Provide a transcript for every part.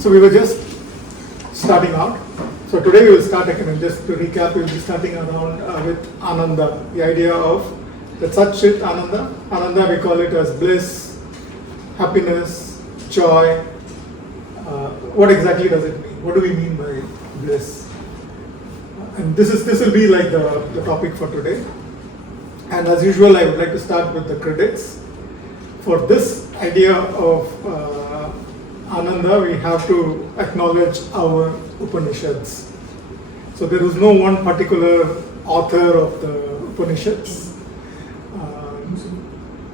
So we were just starting out. So today we will start again, just to recap, we will be starting around with Ananda, the idea of the Sat Chit Ananda. Ananda, we call it as bliss, happiness, joy. What exactly does it mean? What do we mean by bliss? And this will be like the topic for today. And as usual, I would like to start with the credits. For this idea of Ananda, we have to acknowledge our Upanishads. So there is no one particular author of the Upanishads.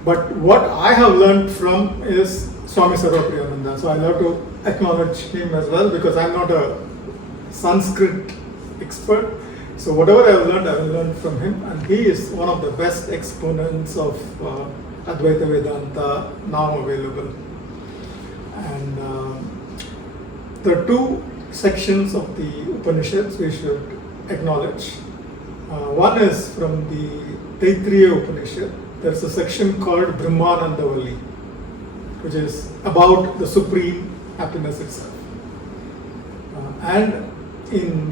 But what I have learned from is Swami Sarvapriyananda. So I have to acknowledge him as well, because I'm not a Sanskrit expert. So whatever I have learned, I will learn from him. And he is one of the best exponents of Advaita Vedanta now available. And there are two sections of the Upanishads we should acknowledge. One is from the Taittiriya Upanishad. There's a section called Brahmanandavali, which is about the supreme happiness itself. And in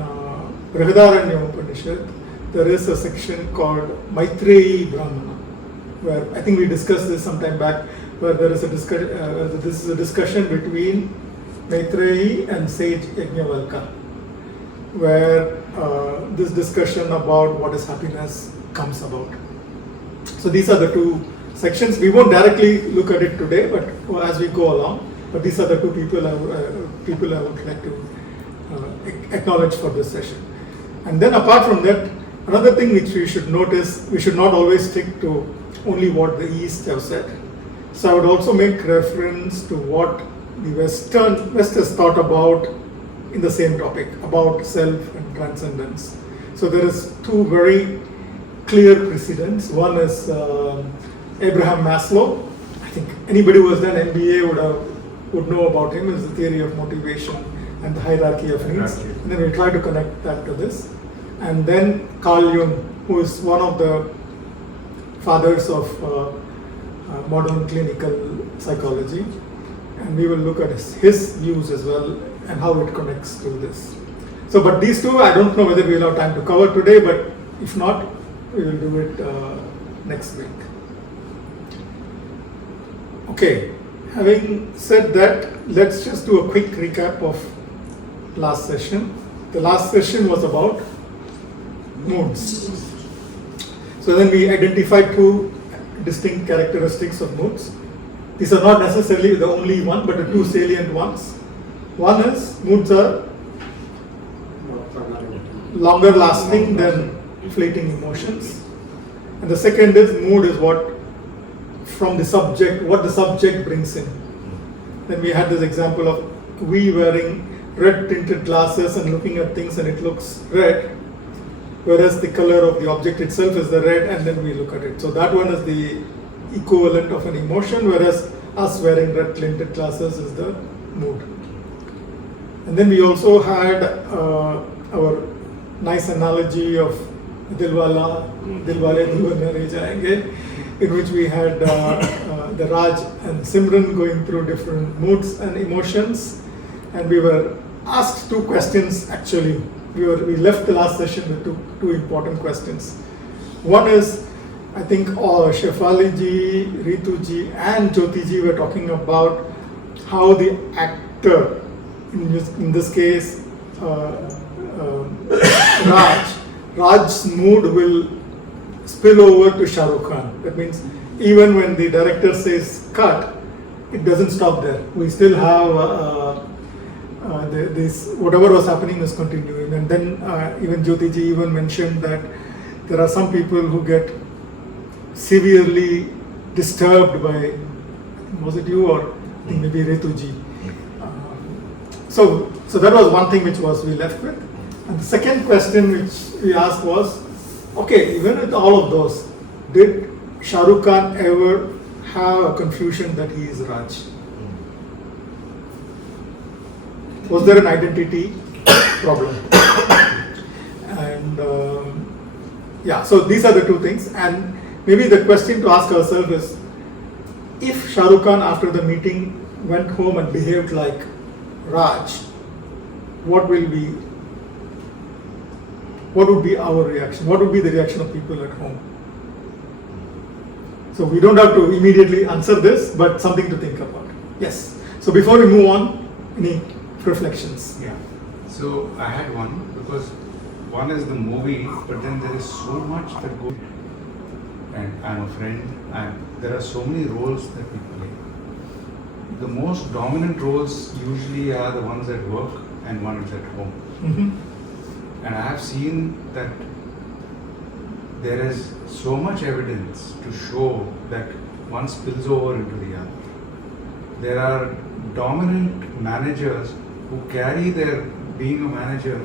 Brihadaranya Upanishad, there is a section called Maitreyi Brahmana, where I think we discussed this some time back, where there is a discussion between Maitreyi and sage Yajnavalkya, where this discussion about what is happiness comes about. So these are the two sections. We won't directly look at it today, but as we go along. But these are the two people I would like to acknowledge for this session. And then apart from that, another thing which we should notice, we should not always stick to only what the East have said. So I would also make reference to what the West has thought about in the same topic, about self and transcendence. So there is two very clear precedents. One is Abraham Maslow. I think anybody who has done MBA would know about him. It's the theory of motivation and the hierarchy of needs. And then we'll try to connect that to this. And then Carl Jung, who is one of the fathers of modern clinical psychology. And we will look at his views as well and how it connects to this. So, but these two, I don't know whether we'll have time to cover today, but if not, we will do it next week. Okay, having said that, let's just do a quick recap of last session. The last session was about moods. So then we identified two distinct characteristics of moods. These are not necessarily the only one, but the two salient ones. One is moods are longer lasting than fleeting emotions. And the second is mood is what the subject brings in. Then we had this example of we wearing red tinted glasses and looking at things and it looks red, whereas the color of the object itself is the red, and then we look at it. So that one is the equivalent of an emotion, whereas us wearing red tinted glasses is the mood. And then we also had our nice analogy of Dilwale Dilwale Re Jayenge, in which we had the Raj and Simran going through different moods and emotions, and we were asked two questions actually. We left the last session with two important questions. One is, I think Shefali ji, Ritu ji and Jyoti ji were talking about how the actor, in this case Raj's mood will spill over to Shah Rukh Khan. That means even when the director says cut, it doesn't stop there. We still have this, whatever was happening is continuing. And then even Jyoti ji even mentioned that there are some people who get severely disturbed by, was it you or I think maybe Ritu ji. So that was one thing which we left with. And the second question which we asked was, okay, even with all of those, did Shah Rukh Khan ever have a confusion that he is Raj? Was there an identity problem? And so these are the two things. And maybe the question to ask ourselves is, if Shah Rukh Khan after the meeting went home and behaved like Raj, what would be our reaction? What would be the reaction of people at home? So we don't have to immediately answer this, but something to think about. Yes. So before we move on, any reflections? Yeah. So I had one, because one is the movie, but then there is so much that goes. And I'm a friend, and there are so many roles that we play. The most dominant roles usually are the ones at work and ones at home. Mm-hmm. And I have seen that there is so much evidence to show that one spills over into the other. There are dominant managers who carry their being a manager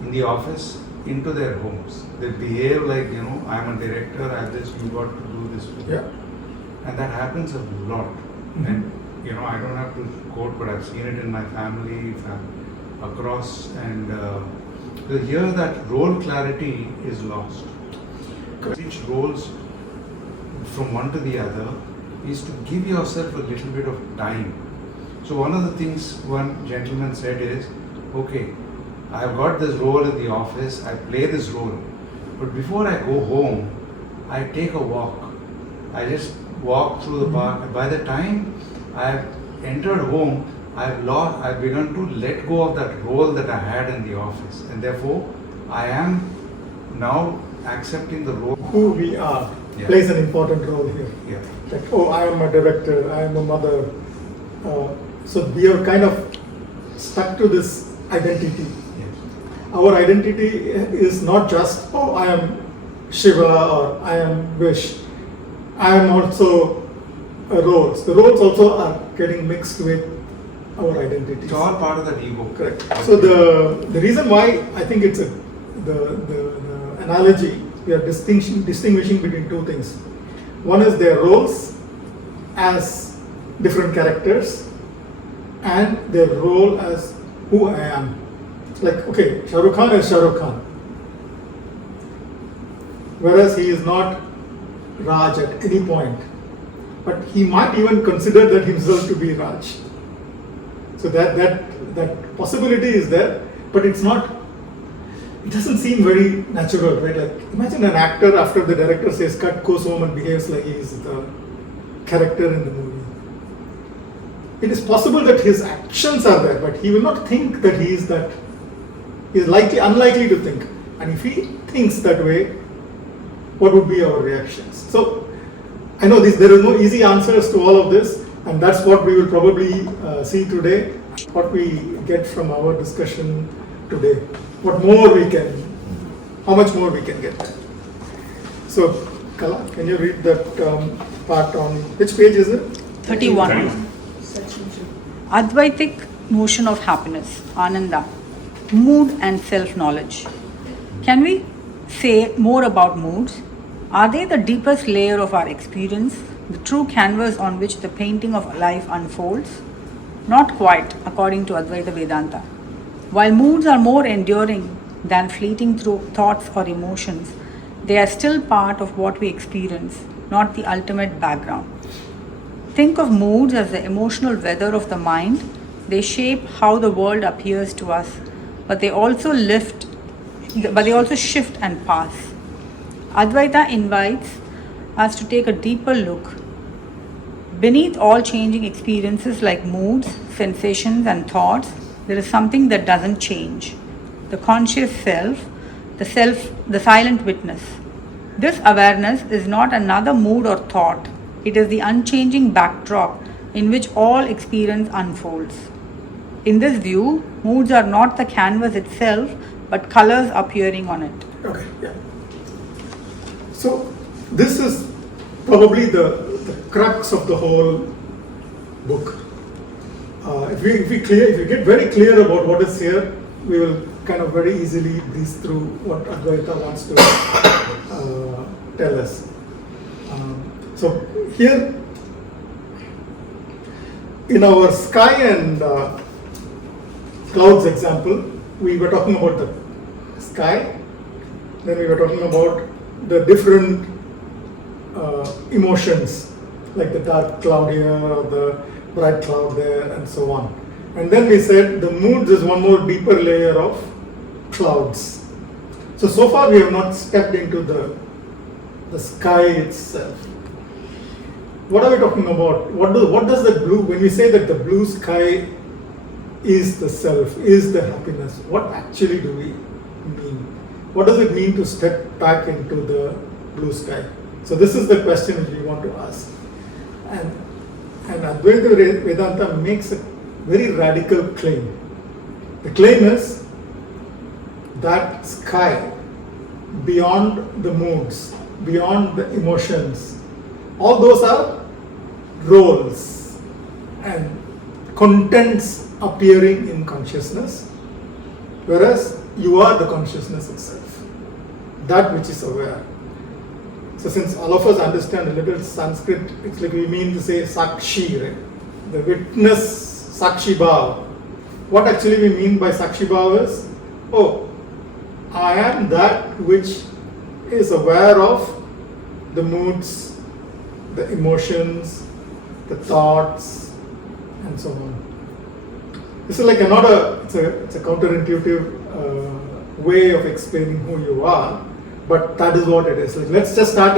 in the office into their homes. They behave like, I'm a director, I have this, you got to do this. Yeah. And that happens a lot. Mm-hmm. And I don't have to quote, but I've seen it in my family, across, and here that role clarity is lost. Switch roles from one to the other is to give yourself a little bit of time. So one of the things one gentleman said is, okay, I have got this role in the office, I play this role, but before I go home, I take a walk. I just walk through the park, and by the time I have entered home, I've begun to let go of that role that I had in the office, and therefore I am now accepting the role. Who we are plays an important role here. Yeah. Like, I am a director, I am a mother. So we are kind of stuck to this identity. Yes. Our identity is not just, I am Shiva or I am Vish. I am also roles. The roles also are getting mixed with our identity. It's all part of that ego. Correct. So the reason why I think it's the analogy, we are distinguishing between two things. One is their roles as different characters, and their role as who I am. Like, okay, Shah Rukh Khan is Shah Rukh Khan, whereas he is not Raj at any point, but he might even consider that himself to be Raj. So that possibility is there, but it's not. It doesn't seem very natural, right? Like, imagine an actor after the director says cut, goes home and behaves like he is the character in the movie. It is possible that his actions are there, but he will not think that he is that. He is unlikely to think. And if he thinks that way, what would be our reactions? So, I know there are no easy answers to all of this, and that's what we will probably see today, what we get from our discussion today. How much more we can get. So, Kala, can you read that part on, which page is it? 31. Advaitic notion of happiness, Ananda, mood and self-knowledge. Can we say more about moods? Are they the deepest layer of our experience, the true canvas on which the painting of life unfolds? Not quite, according to Advaita Vedanta. While moods are more enduring than fleeting through thoughts or emotions, they are still part of what we experience, not the ultimate background. Think of moods as the emotional weather of the mind. They shape how the world appears to us, but they also shift and pass. Advaita invites us to take a deeper look. Beneath all changing experiences like moods, sensations, and thoughts, there is something that doesn't change. The conscious self, the silent witness. This awareness is not another mood or thought. It is the unchanging backdrop in which all experience unfolds. In this view, moods are not the canvas itself, but colors appearing on it. Okay, yeah. So, this is probably the crux of the whole book. If we get very clear about what is here, we will kind of very easily breeze through what Advaita wants to tell us. So here, in our sky and clouds example, we were talking about the sky, then we were talking about the different emotions, like the dark cloud here or the bright cloud there and so on. And then we said the moods is one more deeper layer of clouds. So far we have not stepped into the sky itself. What are we talking about? What does the blue, when we say that the blue sky is the self, is the happiness, what actually do we mean? What does it mean to step back into the blue sky? So this is the question which we want to ask. And Advaita Vedanta makes a very radical claim. The claim is that sky, beyond the moods, beyond the emotions, all those are roles and contents appearing in consciousness, whereas you are the consciousness itself, that which is aware. So since all of us understand a little Sanskrit, it's like we mean to say Sakshi, right? The witness Sakshi Bhav. What actually we mean by Sakshi Bhav is, oh, I am that which is aware of the moods, the emotions, the thoughts, and so on. This is like it's a counterintuitive way of explaining who you are, but that is what it is. Like, let's just start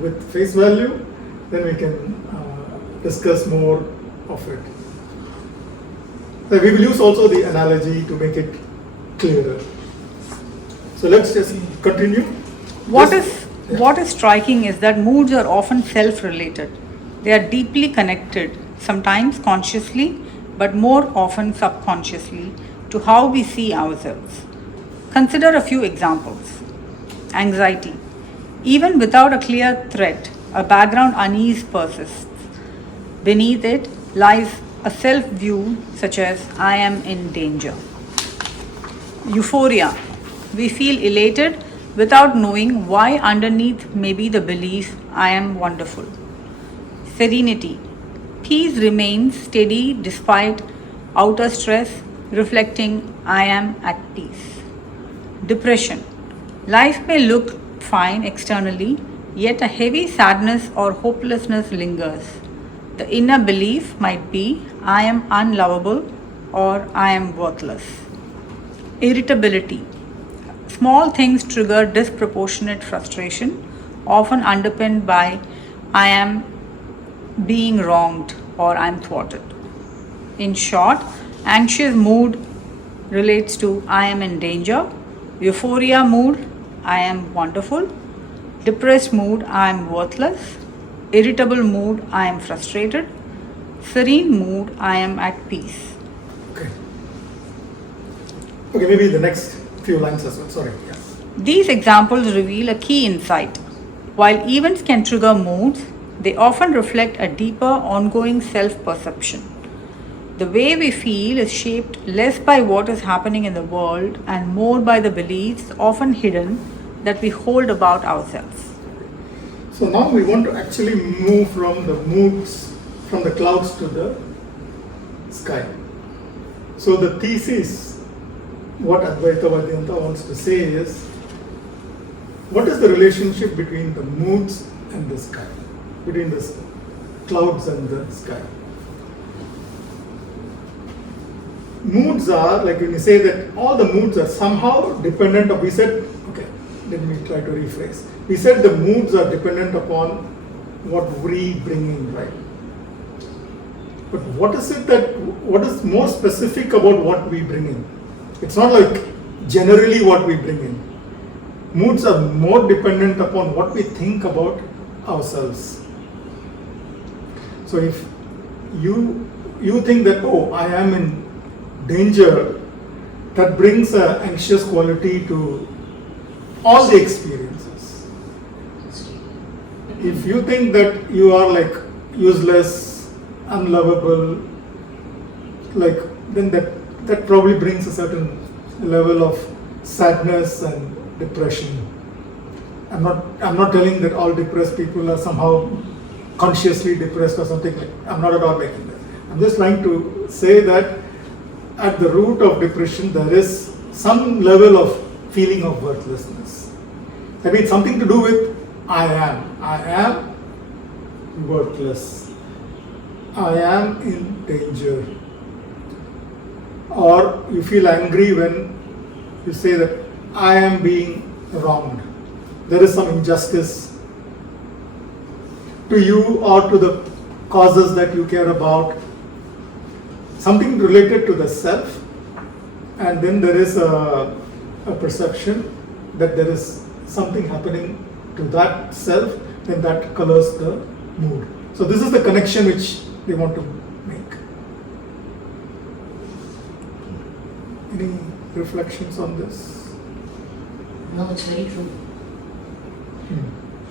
with face value, then we can discuss more of it. So we will use also the analogy to make it clearer. So let's just continue. What is striking is that moods are often self-related. They are deeply connected, sometimes consciously, but more often subconsciously, to how we see ourselves. Consider a few examples. Anxiety. Even without a clear threat, a background unease persists. Beneath it lies a self-view such as I am in danger. Euphoria. We feel elated without knowing why underneath may be the belief I am wonderful. Serenity. Peace remains steady despite outer stress, reflecting I am at peace. Depression. Life may look fine externally, yet a heavy sadness or hopelessness lingers. The inner belief might be I am unlovable or I am worthless. Irritability. Small things trigger disproportionate frustration, often underpinned by I am being wronged or I am thwarted. In short, anxious mood relates to I am in danger, euphoria mood I am wonderful, depressed mood I am worthless, irritable mood I am frustrated, serene mood I am at peace. Okay, maybe the next few lines as well. Sorry. Yeah. These examples reveal a key insight. While events can trigger moods, they often reflect a deeper, ongoing self-perception. The way we feel is shaped less by what is happening in the world and more by the beliefs, often hidden, that we hold about ourselves. So now we want to actually move from the moods, from the clouds to the sky. So the thesis, what Advaita Vedanta wants to say is, what is the relationship between the moods and the sky, between the clouds and the sky? Moods are, like when you say that all the moods are somehow dependent of, we said, okay, let me try to rephrase. We said the moods are dependent upon what we bring in, right? But what is more specific about what we bring in? It's not like generally what we bring in. Moods are more dependent upon what we think about ourselves. So if you think that, oh, I am in danger, that brings an anxious quality to all the experiences. If you think that you are like useless, unlovable, like then that probably brings a certain level of sadness and depression. I'm not telling that all depressed people are somehow consciously depressed or something like that. I'm not at all making that. I'm just trying to say that at the root of depression there is some level of feeling of worthlessness. I mean, it's something to do with I am worthless. I am in danger. or you feel angry when you say that I am being wronged. There is some injustice to you or to the causes that you care about. Something related to the self, and then there is a perception that there is something happening to that self, then that colors the mood. So this is the connection which they want to make. Any reflections on this? No, it's very true.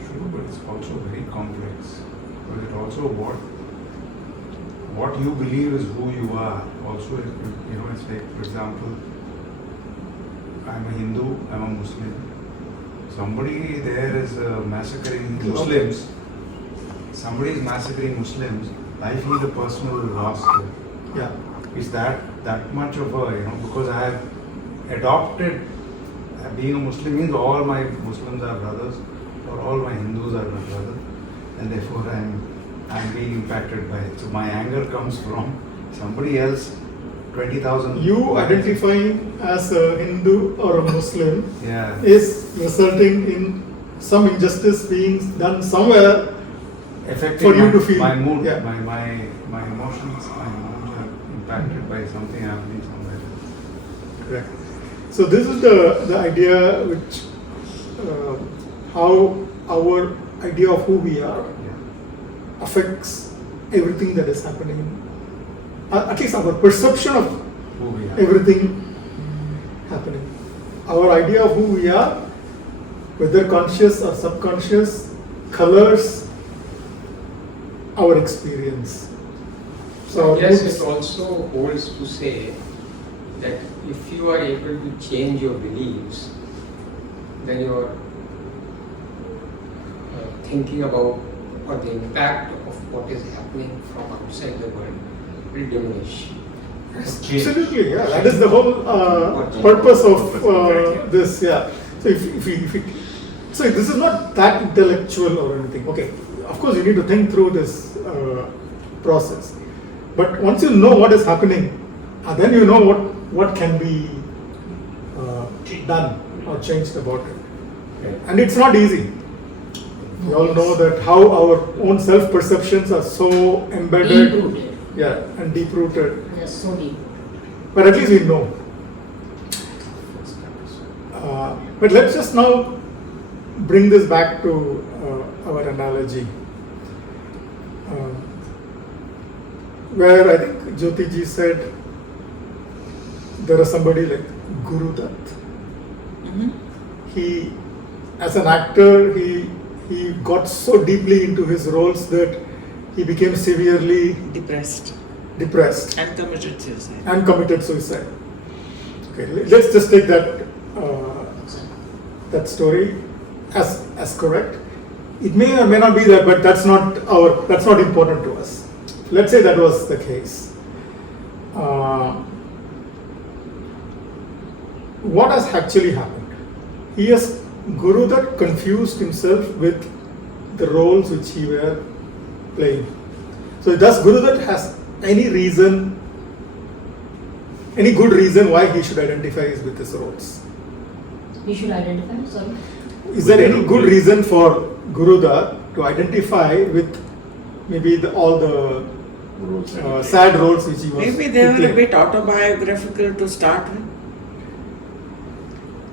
True, but it's also very complex. But it also what you believe is who you are. Also, it's like, for example, I'm a Hindu, I'm a Muslim. Somebody there is massacring Muslims. Somebody is massacring Muslims. I feel a personal loss there. Yeah. Is that much of a, because I have adopted being a Muslim means all my Muslims are brothers or all my Hindus are my brothers, and therefore I'm being impacted by it. So my anger comes from somebody else, 20,000. You identifying as a Hindu or a Muslim Yeah. is resulting in some injustice being done somewhere Affecting for you to feel. my mood, Yeah. my emotions, my moods are impacted by something happening somewhere else. Correct. So this is the idea which how our idea of who we are Yeah. affects everything that is happening. At least our perception of Who we are. everything happening. Our idea of who we are, whether conscious or subconscious, colors our experience. So Yes, moods- it also holds to say that if you are able to change your beliefs, then your thinking about or the impact of what is happening from outside the world will diminish. Absolutely, yeah. That is the whole purpose of this, yeah. So so this is not that intellectual or anything. Okay, of course you need to think through this process. But once you know what is happening, then you know what can be done or changed about it. And it's not easy. We all know that how our own self-perceptions are so embedded, Deep-rooted. yeah, and deep-rooted. Yes, so deep. But at least we know. But let's just now bring this back to our analogy, where I think Jyoti ji said there is somebody like Guru Dutt. He, as an actor, he got so deeply into his roles that he became severely Depressed depressed and committed suicide. and committed suicide. Okay, let's just take that story as correct. It may or may not be that, but that's not important to us. Let's say that was the case. What has actually happened? Guru Dutt confused himself with the roles which he were playing. So does Guru Dutt has any good reason why he should identify with his roles? We should identify, sorry. Is there any good reason for Guru Dutt to identify with maybe all the sad roles which he was Maybe they were a playing? bit autobiographical to start with.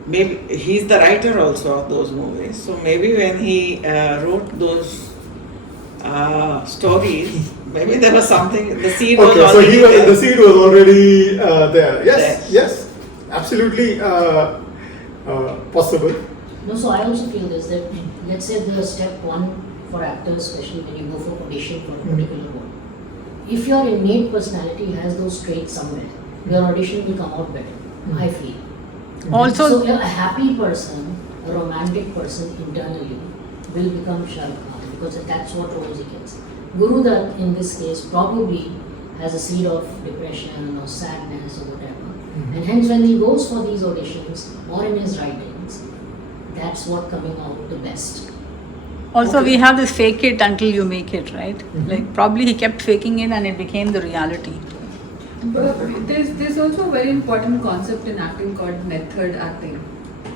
Maybe he's the writer also of those movies. So maybe when he wrote those stories, maybe there was something. The seed was Okay, so already there. the seed was already there. Yes, There. yes, absolutely possible. No, so I also feel this, that let's say the step one for actors, especially when you go for audition for a particular role. If your innate personality has those traits somewhere, your audition will come out better, I feel. Also, So a happy person, a romantic person internally will become Shah Rukh Khan because that's what roles he gets. Guru Dutt in this case probably has a seed of depression or sadness or whatever. And hence when he goes for these auditions or in his writings, that's what coming out the best. Also, we have this fake it until you make it, right? Like probably he kept faking it and it became the reality. But there's also a very important concept in acting called method acting.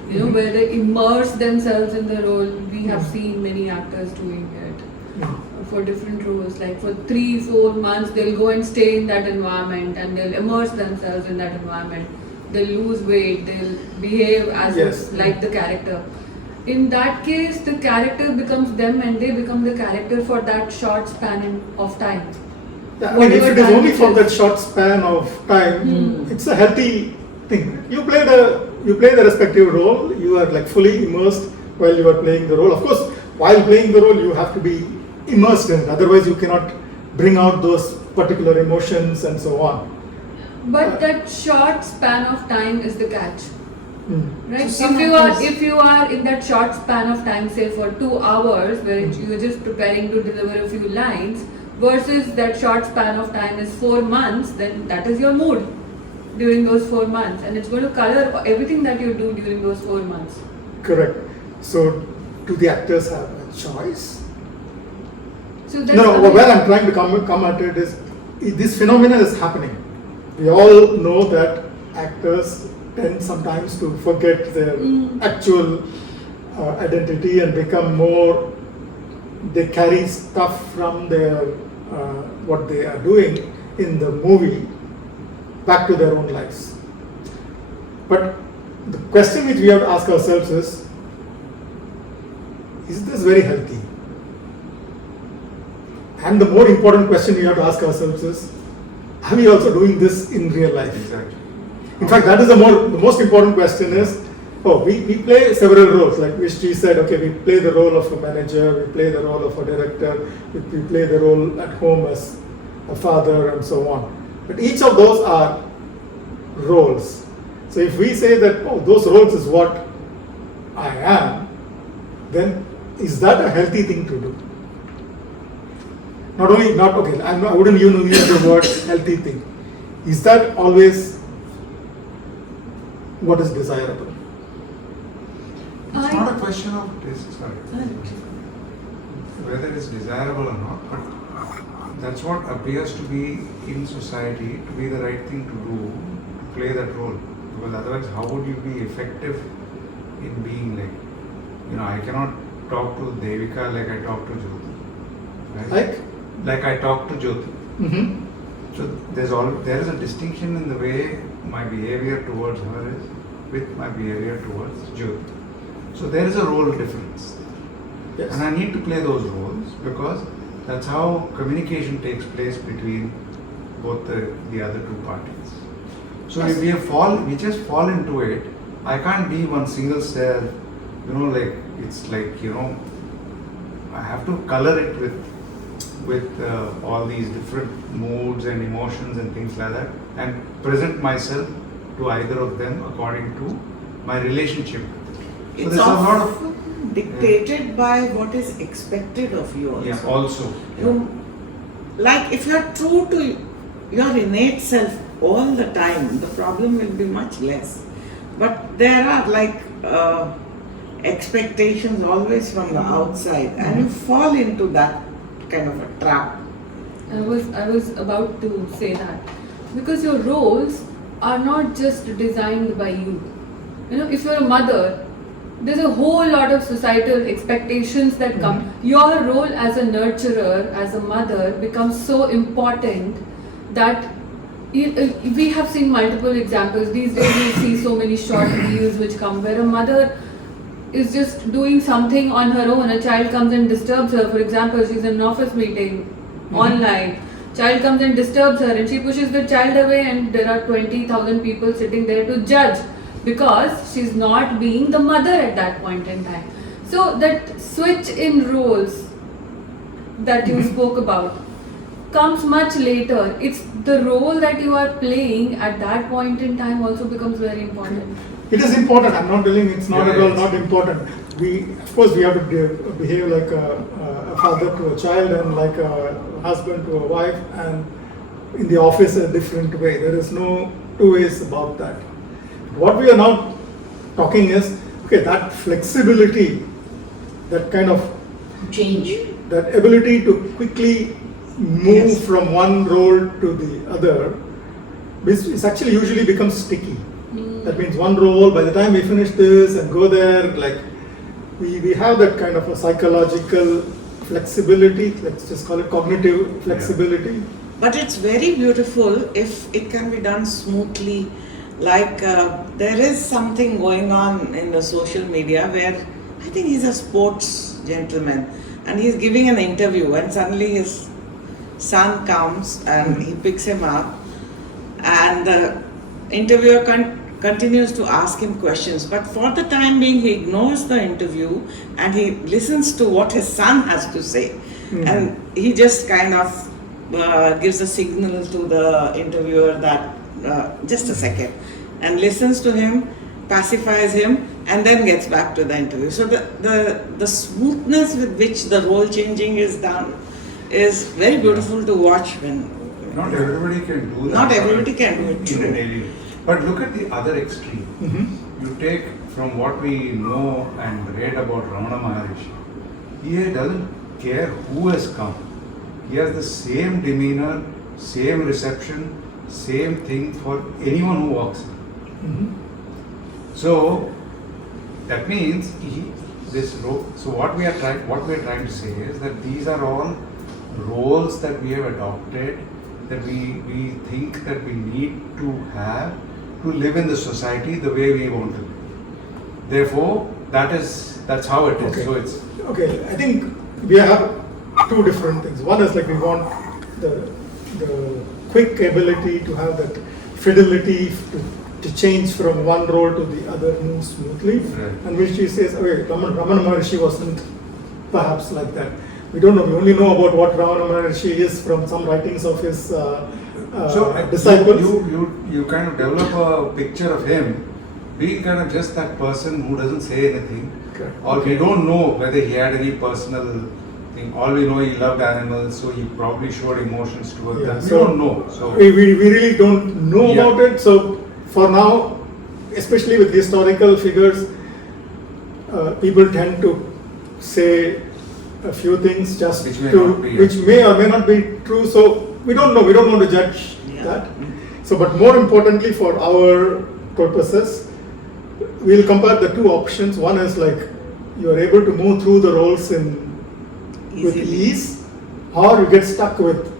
You know, where they immerse themselves in the role. We have seen many actors doing it for different roles. Like for 3-4 months, they'll go and stay in that environment and they'll immerse themselves in that environment. They'll lose weight. They'll behave as Yes. like the character. In that case, the character becomes them and they become the character for that short span of time. Yeah, I mean, if Whatever it is time only it for is. that short span of time, it's a healthy thing. You play the respective role. You are like fully immersed while you are playing the role. Of course, while playing the role, you have to be immersed in it. Otherwise, you cannot bring out those particular emotions and so on. But that short span of time is the catch. Right? So some If you are in that short span of time, say for 2 hours, where you're just preparing to deliver a few lines, versus that short span of time is 4 months, then that is your mood during those 4 months, and it's going to color everything that you do during those 4 months. Correct. So, do the actors have a choice? So that's No, where I'm trying to come at it is this phenomenon is happening. We all know that actors tend sometimes to forget their actual identity and become more. They carry stuff from their what they are doing in the movie back to their own lives. But the question which we have to ask ourselves is this very healthy? And the more important question we have to ask ourselves is, are we also doing this in real life? Exactly. In fact, that is the most important question is, we play several roles, like which she said, okay, we play the role of a manager, we play the role of a director, we play the role at home as a father and so on. But each of those are roles. So if we say that, those roles is what I am, then is that a healthy thing to do? I wouldn't even use the word healthy thing. Is that always what is desirable? It's not a question of whether it's desirable or not, but that's what appears to be in society to be the right thing to do, to play that role. Because otherwise, how would you be effective in being like, I cannot talk to Devika like I talk to Jyoti. Right? Like I talk to Jyoti. Mm-hmm. So there is a distinction in the way my behavior towards her is with my behavior towards Jyoti. So there is a role difference. Yes. And I need to play those roles because that's how communication takes place between both the other two parties. So if we just fall into it, I can't be one single self, I have to color it with all these different moods and emotions and things like that, and present myself to either of them according to my relationship. So It's there's a lot of often dictated by what is expected of you also. yeah, also. Like if you are true to your innate self all the time, the problem will be much less. But there are expectations always from the outside, and you fall into that kind of a trap. I was about to say that because your roles are not just designed by you. If you're a mother, there's a whole lot of societal expectations that come. Your role as a nurturer, as a mother, becomes so important that we have seen multiple examples. These days we see so many short reels which come where a mother is just doing something on her own. A child comes and disturbs her. For example, she's in an office meeting online. Child comes and disturbs her and she pushes the child away, and there are 20,000 people sitting there to judge because she's not being the mother at that point in time. So that switch in roles that you spoke about comes much later. It's the role that you are playing at that point in time also becomes very important. It is important. I'm not telling it's not Yeah, at all it's- not important. Of course, we have to behave like a father to a child and like a husband to a wife, and in the office a different way. There is no two ways about that. What we are now talking is, that flexibility, that kind of Change. that ability to quickly move Yes. from one role to the other it's actually usually becomes sticky. That means one role, by the time we finish this and go there, like we have that kind of a psychological flexibility, let's just call it cognitive flexibility. But it's very beautiful if it can be done smoothly. Like there is something going on in the social media where I think he's a sports gentleman and he's giving an interview, and suddenly his son comes and he picks him up, and the interviewer continues to ask him questions, but for the time being he ignores the interview and he listens to what his son has to say. And he just kind of gives a signal to the interviewer that just a second, and listens to him, pacifies him, and then gets back to the interview. So the smoothness with which the role changing is done is very beautiful to watch. When Not everybody can do that. Not everybody can do it, in a true. daily. But look at the other extreme. You take from what we know and read about Ramana Maharishi. He doesn't care who has come. He has the same demeanor, same reception, same thing for anyone who walks in. So that means so what we are trying to say is that these are all roles that we have adopted, that we think that we need to have to live in the society the way we want to live. Therefore, that's how it is. Okay. So it's Okay, I think we have two different things. One is like we want the quick ability to have that fidelity to change from one role to the other more smoothly. Right. And which he says, okay, Ramana Maharshi wasn't perhaps like that. We don't know. We only know about what Ramana Maharshi is from some writings of his disciples. You kind of develop a picture of him being kind of just that person who doesn't say anything. Correct. Or we don't know whether he had any personal thing. All we know, he loved animals, so he probably showed emotions towards them. We don't know. So we really don't know about it. So for now, especially with historical figures, people tend to say a few things just Which may to not be, which may or may not be true. So we don't know. We don't want to judge that. So, but more importantly, for our purposes, we'll compare the two options. One is like you are able to move through the roles with ease, or you get stuck with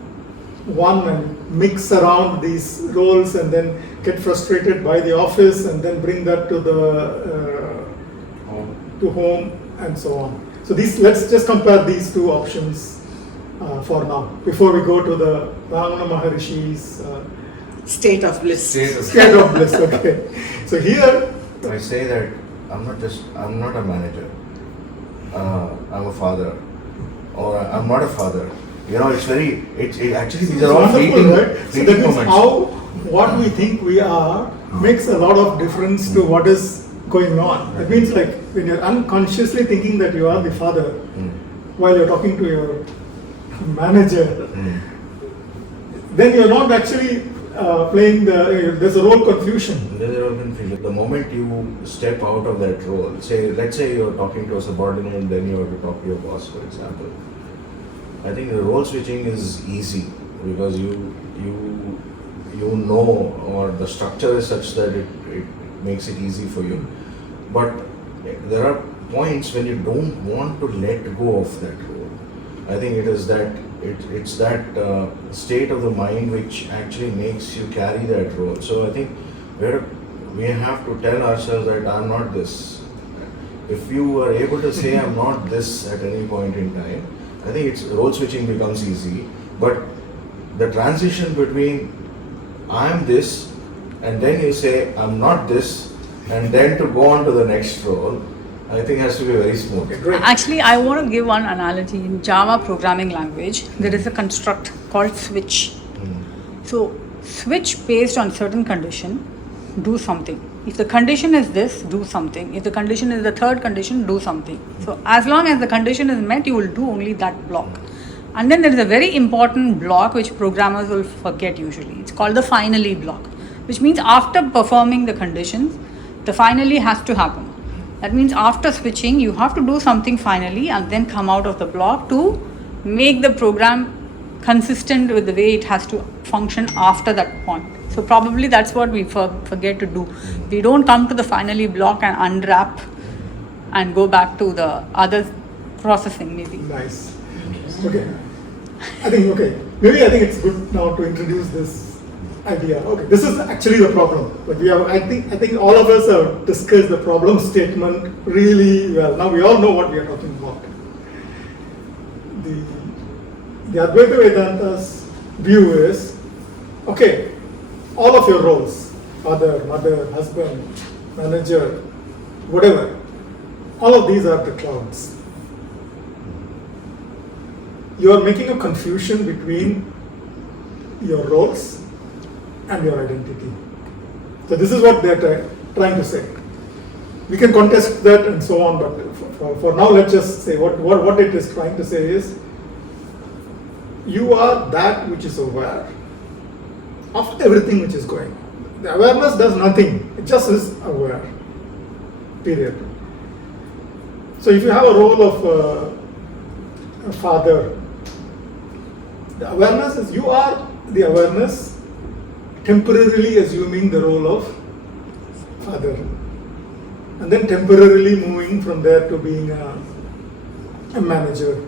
one and mix around these roles and then get frustrated by the office and then bring that to the to home and so on. So let's just compare these two options for now before we go to the Ramana Maharishi's state of bliss. state of bliss. Okay, so here I say that I'm not a manager. I'm a father, or I'm not a father. You know, it's actually these are all wonderful, fleeting, right? So fleeting that means moments. what we think we are makes a lot of difference to what is going on. It means like when you're unconsciously thinking that you are the father while you're talking to your manager, then you're not actually playing there's a role confusion. There's a role confusion. The moment you step out of that role, let's say you're talking to a subordinate and then you have to talk to your boss, for example. I think the role switching is easy because you know, or the structure is such that it makes it easy for you. But there are points when you don't want to let go of that role. I think it is that it's that state of the mind which actually makes you carry that role. So I think we have to tell ourselves that I'm not this. If you are able to say I'm not this at any point in time, I think role switching becomes easy. But the transition between I'm this and then you say I'm not this and then to go on to the next role, I think has to be very smooth. Actually, I want to give one analogy. In Java programming language, there is a construct called switch. So, switch based on certain condition, do something. If the condition is this, do something. If the condition is the third condition, do something. So, as long as the condition is met, you will do only that block. And then there is a very important block which programmers will forget usually. It's called the finally block, which means after performing the conditions, the finally has to happen. That means after switching, you have to do something finally and then come out of the block to make the program consistent with the way it has to function after that point. So probably that's what we forget to do. We don't come to the finally block and unwrap and go back to the other processing maybe. Nice. Okay. Maybe I think it's good now to introduce this idea. Okay, this is actually the problem. Like I think all of us have discussed the problem statement really well. Now we all know what we are talking about. The Advaita Vedanta's view is, okay, all of your roles, father, mother, husband, manager, whatever, all of these are the clouds. You are making a confusion between your roles and your identity. So this is what they're trying to say. We can contest that and so on, but for now, let's just say what it is trying to say is, you are that which is aware of everything which is going on. The awareness does nothing, it just is aware, period. So if you have a role of a father, the awareness is, you are the awareness temporarily assuming the role of father, and then temporarily moving from there to being a manager,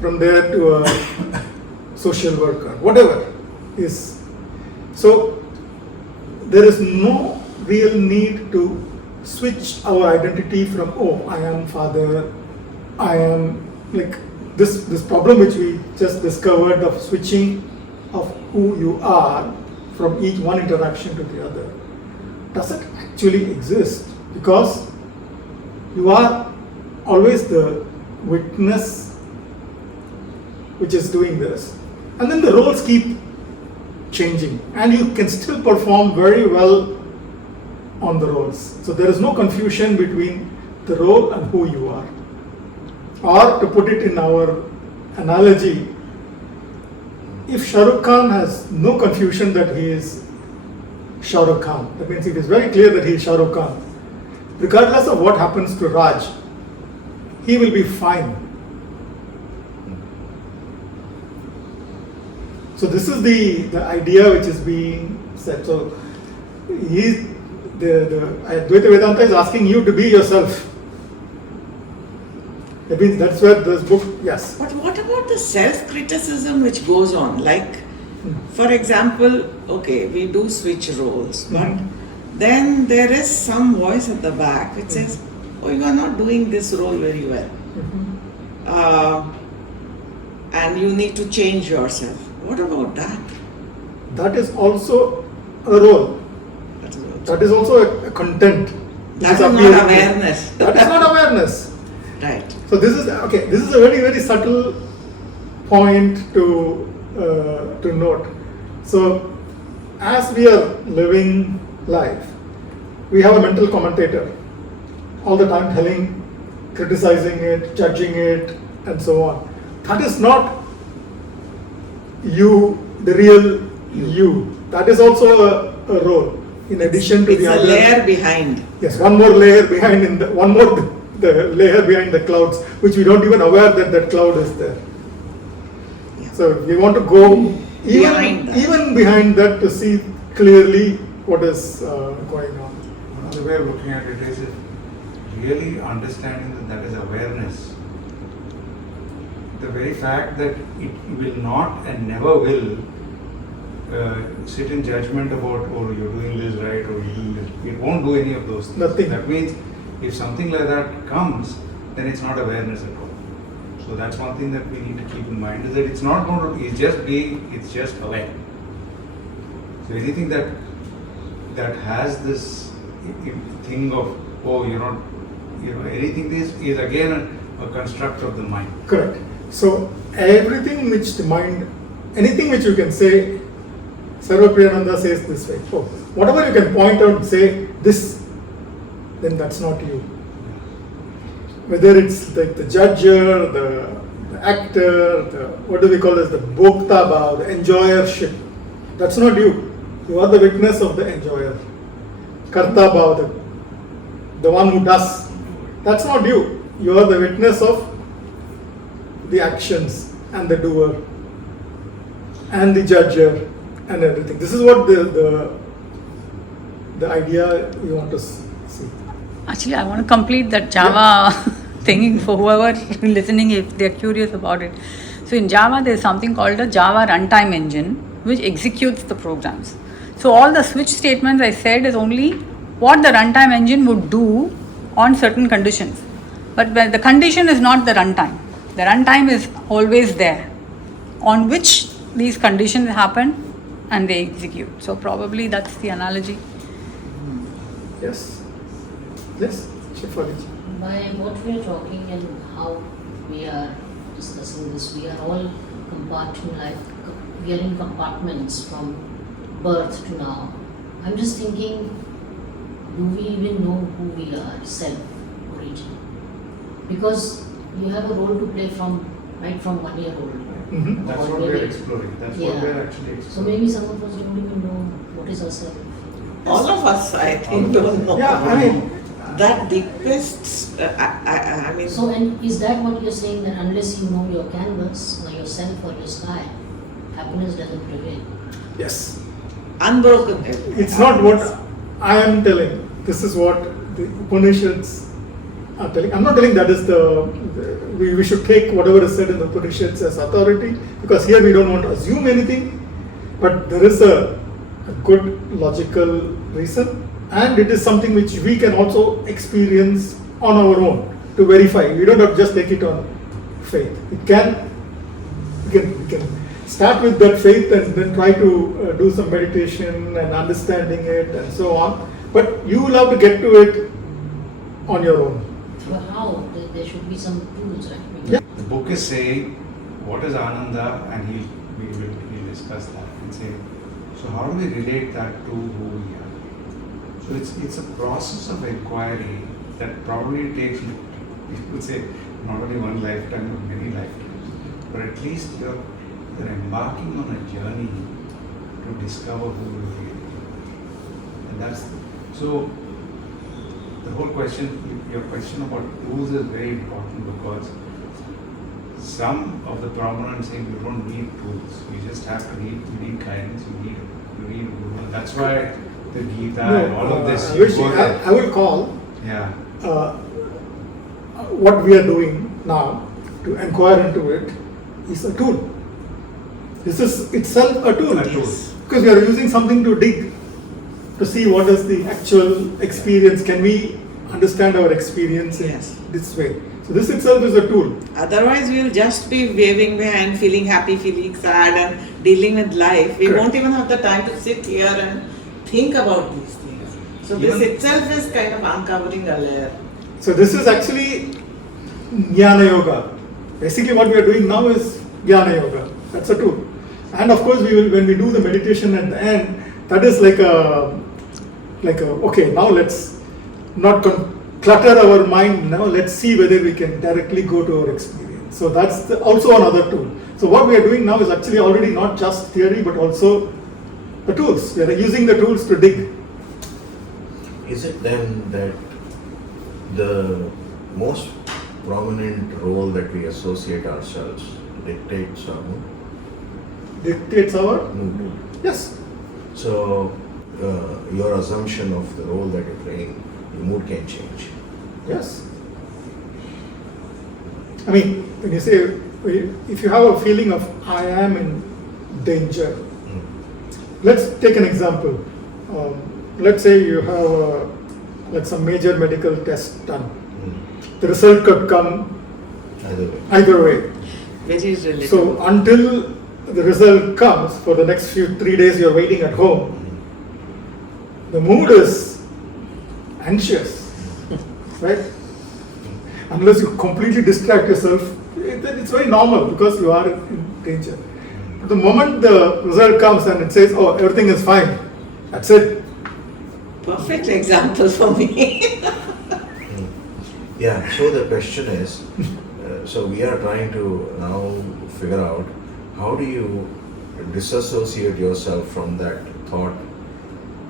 from there to a social worker, whatever is. So there is no real need to switch our identity from, oh, I am father, I am like this problem which we just discovered of switching of who you are from each one interaction to the other doesn't actually exist, because you are always the witness which is doing this, and then the roles keep changing and you can still perform very well on the roles. So there is no confusion between the role and who you are. Or to put it in our analogy, if Shah Rukh Khan has no confusion that he is Shah Rukh Khan, that means it is very clear that he is Shah Rukh Khan, regardless of what happens to Raj, he will be fine. So this is the idea which is being said. So the Advaita Vedanta is asking you to be yourself. That means that's where this book, yes. But what about the self-criticism which goes on? Like, for example, okay, we do switch roles, but then there is some voice at the back which says, oh, you are not doing this role very well. And you need to change yourself. What about that? That is also a role. That is also a content. That is not awareness. That is not awareness. Right. So this is okay. This is a very, very subtle point to note. So as we are living life, we have a mental commentator all the time telling, criticizing it, judging it, and so on. That is not you, the real you. That is also a role. In addition to it's the a other layer behind. Yes, one more layer behind, the layer behind the clouds, which we don't even aware that cloud is there. Yeah. So we want to go even behind that to see clearly what is going on. Another way of looking at it is really understanding that is awareness. The very fact that it will not and never will sit in judgment about, oh, you're doing this right or you're doing this. It won't do any of those things. Nothing. That means if something like that comes, then it's not awareness at all. So that's one thing that we need to keep in mind, is that it's not going to, it's just aware. So anything that has this thing of, oh, you're not, anything this is again a construct of the mind. Correct. So everything which the mind, anything which you can say, Sarva Priyananda says this way. Oh, whatever you can point out and say this, then that's not you. Whether it's like the judger, the actor, what do we call as the bhokta bhav, the enjoyership, that's not you. You are the witness of the enjoyer. Karta bhav, the one who does, that's not you. You are the witness of the actions and the doer. and the judger and everything. This is what the idea you want to see. Actually, I want to complete that Java thing for whoever listening if they're curious about it. So in Java, there's something called a Java runtime engine which executes the programs. So all the switch statements I said is only what the runtime engine would do on certain conditions. But the condition is not the runtime. The runtime is always there on which these conditions happen and they execute. So probably that's the analogy. Yes. Yes, Shefali. By what we are talking and how we are discussing this, we are all we are in compartments from birth to now. I'm just thinking, do we even know who we are, self-origin? Because you have a role to play right from 1 year old. Mm-hmm. That's Or what maybe- we're exploring. That's what Yeah. we're actually exploring. So maybe some of us don't even know what is ourself. All of us, I think, don't know. Yeah, I mean, that deepest, I mean, So, and is that what you're saying, that unless you know your canvas or yourself or your style, happiness doesn't prevail? yes. unbroken. It's not what I am telling. This is what the Upanishads are telling. I'm not telling that is we should take whatever is said in the Upanishads as authority, because here we don't want to assume anything, but there is a good logical reason, and it is something which we can also experience on our own to verify. We don't have to just take it on faith. We can start with that faith and then try to do some meditation and understanding it and so on. But you will have to get to it on your own. But how? There should be some tools, right? Yeah. The book is saying, what is Ananda? And we'll discuss that and say, so how do we relate that to who we are? So it's a process of inquiry that probably takes, you could say, not only one lifetime, but many lifetimes. But at least you're embarking on a journey to discover who you really are. And that's, so the whole question, your question about tools is very important, because some of the proponents say you don't need tools. You just have to you need guidance, you need Google. That's why the Gita and all of this. I will call Yeah. what we are doing now to inquire into it is a tool. This is itself a tool. A tool. Because we are using something to dig, to see what is the actual experience. Can we understand our experience in Yes. this way? So this itself is a tool. Otherwise, we'll just be waving behind, feeling happy, feeling sad, and dealing with life. We Correct. won't even have the time to sit here and think about these things. So this Even- itself is kind of uncovering a layer. So this is actually Jnana Yoga. Basically what we are doing now is Jnana Yoga. That's a tool. And of course we will, when we do the meditation at the end, that is like a okay, now let's not clutter our mind, now let's see whether we can directly go to our experience. So that's also another tool. So what we are doing now is actually already not just theory but also the tools. We are using the tools to dig. Is it then that the most prominent role that we associate ourselves dictates our mood? Dictates our Mood. yes. So your assumption of the role that you're playing, your mood can change. Yes. I mean, when you say, if you have a feeling of I am in danger, Mm. let's take an example. Let's say you have like some major medical test done. Mm. The result could come Either way. either way. Very relatable. So until the result comes, for the next 3 days you're waiting at home, the mood is anxious, right? Unless you completely distract yourself, it's very normal because you are in danger. But the moment the result comes and it says, oh, everything is fine, that's it. Perfect example for me. Yeah, so the question is, so we are trying to now figure out how do you disassociate yourself from that thought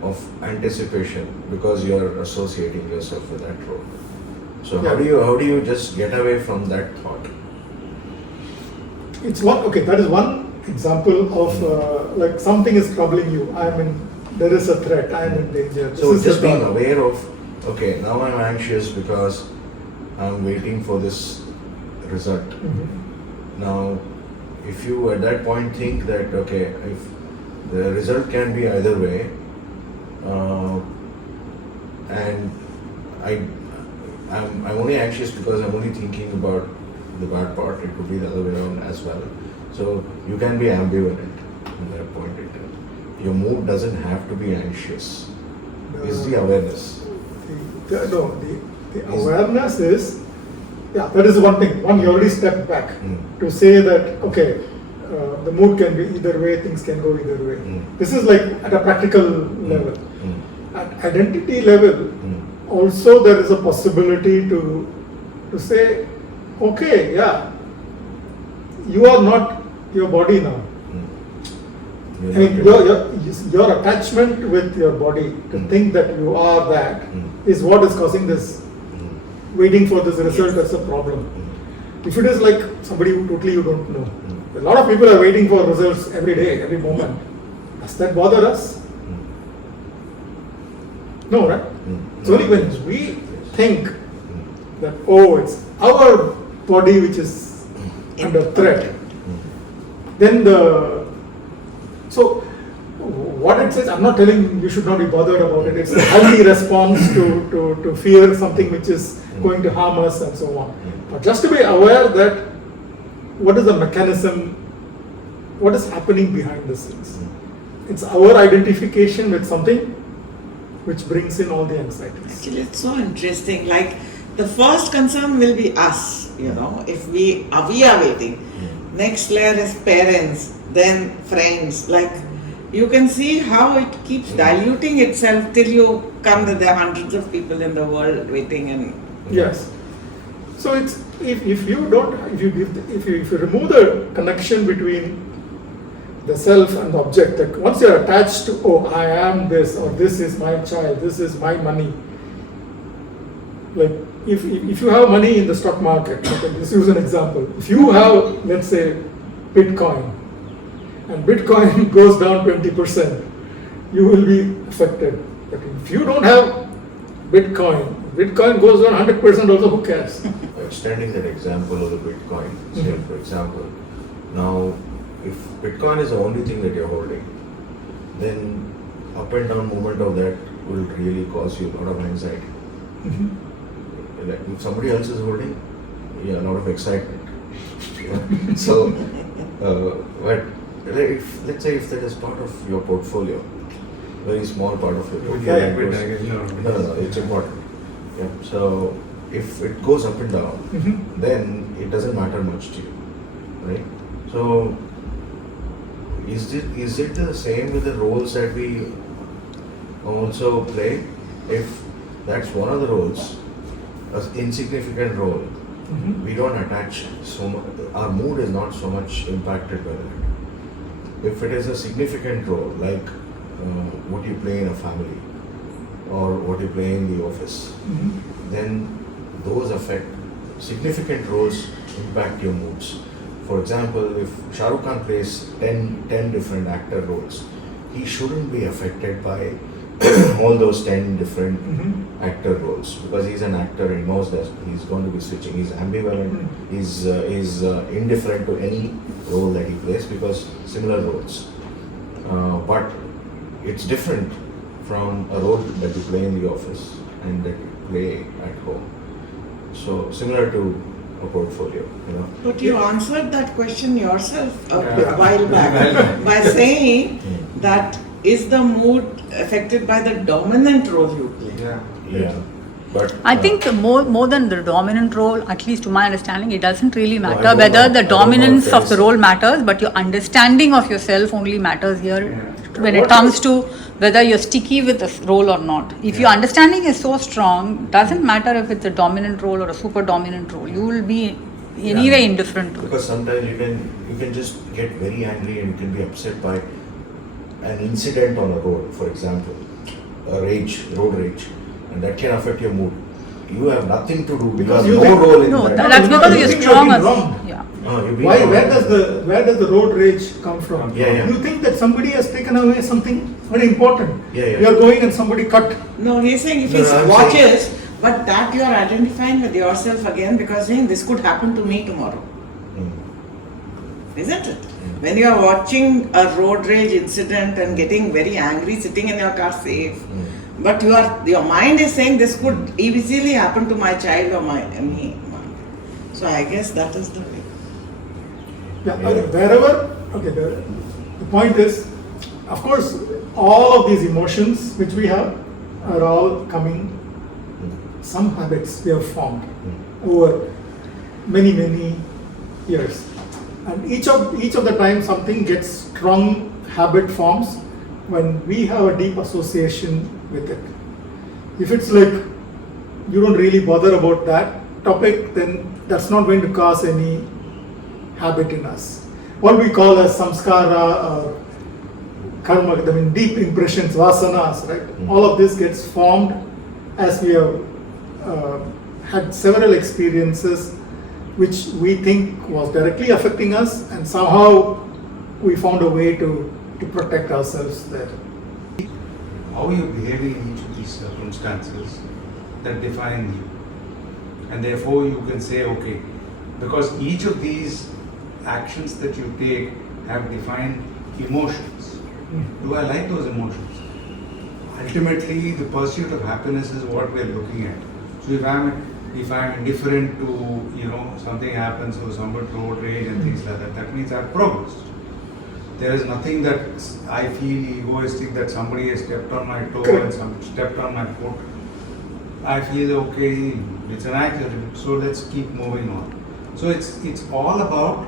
of anticipation, because you are associating yourself with that role. So how do you just get away from that thought? It's one, okay, that is one example of like something is troubling you. There is a threat. I am in danger. So This is just the being problem. aware of, okay, now I'm anxious because I'm waiting for this result. Mhm. Now, if you at that point think that, okay, if the result can be either way, and I'm only anxious because I'm only thinking about the bad part, it could be the other way around as well. So you can be ambivalent at that point in time. Your mood doesn't have to be anxious. It's the awareness. The awareness is, yeah, that is one thing. One, you already stepped back to say that, okay, the mood can be either way, things can go either way. This is like at a practical level. At identity level, also there is a possibility to say, okay, yeah, you are not your body now. I mean, your attachment with your body to think that you are that is what is causing this waiting for this result as a problem. If it is like somebody who totally you don't know, a lot of people are waiting for results every day, every moment. Does that bother us? No, right? It's only when we think that, oh, it's our body which is under threat, then so what it says, I'm not telling you should not be bothered about it. It's a healthy response to fear something which is going to harm us and so on. But just to be aware that what is the mechanism, what is happening behind the scenes. It's our identification with something which brings in all the anxieties. Actually, it's so interesting. Like, the first concern will be us, if we are waiting. Next layer is parents, then friends. Like, you can see how it keeps diluting itself till you come that there are hundreds of people in the world waiting and. Yes. So it's if you remove the connection between the self and the object, like once you're attached to, oh, I am this, or this is my child, this is my money. Like if you have money in the stock market, okay, let's use an example. If you have, let's say, Bitcoin, and Bitcoin goes down 20%, you will be affected. But if you don't have Bitcoin goes down 100% also, who cares? Extending that example of the Bitcoin, say for example, now if Bitcoin is the only thing that you're holding, then up and down movement of that will really cause you a lot of anxiety. Like if somebody else is holding, a lot of excitement. So, but let's say if that is part of your portfolio, very small part of your portfolio. No, it's important. Yeah. So if it goes up and down, then it doesn't matter much to you, right? So is it the same with the roles that we also play? If that's one of the roles, an insignificant role, we don't attach so much. Our mood is not so much impacted by that. If it is a significant role, like what you play in a family or what you play in the office, then those affect significant roles, impact your moods. For example, if Shah Rukh Khan plays 10 different actor roles, he shouldn't be affected by all those 10 different actor roles, because he's an actor, he knows that he's going to be switching, he's ambivalent, he's indifferent to any role that he plays because similar roles. But it's different from a role that you play in the office and that you play at home. So similar to a portfolio, But you answered that question yourself a while back by saying that is the mood affected by the dominant role you play? Yeah. But I think more than the dominant role, at least to my understanding, it doesn't really No, I matter don't whether know. the I don't know dominance if of the there is- role matters, but your understanding of yourself only matters here when it What comes is- to whether you're sticky with this role or not. If your understanding is so strong, doesn't matter if it's a dominant role or a super dominant role, you will be anyway indifferent to it. because sometimes you can just get very angry and you can be upset by an incident on a road, for example, road rage, and that can affect your mood. you have nothing to do. Because You you have no think- role in No, that. that's because you you're think strong. you're being wronged. Yeah. You're being Why? wrong. Where does the road rage come from? Yeah. You think that somebody has taken away something very important. Yeah. You are going and somebody cut. No, he's saying if No, he I'm watches, but that you are identifying with yourself again because saying this could happen to me tomorrow. Isn't it? When you are watching a road rage incident and getting very angry, sitting in your car safe, but your mind is saying this could easily happen to my child or me. So I guess that is the way. Yeah, wherever. Okay, the point is, of course, all of these emotions which we have are all coming. Some habits we have formed over many years, and each of the time something gets strong habit forms when we have a deep association with it. If it's like you don't really bother about that topic, then that's not going to cause any habit in us. What we call as samskara, karma, I mean deep impressions, vasanas, right? All of this gets formed as we have had several experiences which we think was directly affecting us, and somehow we found a way to protect ourselves there. How you're behaving in each of these circumstances that define you. And therefore you can say, okay, because each of these actions that you take have defined emotions. Do I like those emotions? Ultimately, the pursuit of happiness is what we're looking at. So if I'm indifferent to, something happens or somebody road rage and things like that means I've progressed. There is nothing that I feel egoistic that somebody has stepped on my toe and stepped on my foot. I feel okay, it's an accident, so let's keep moving on. So it's all about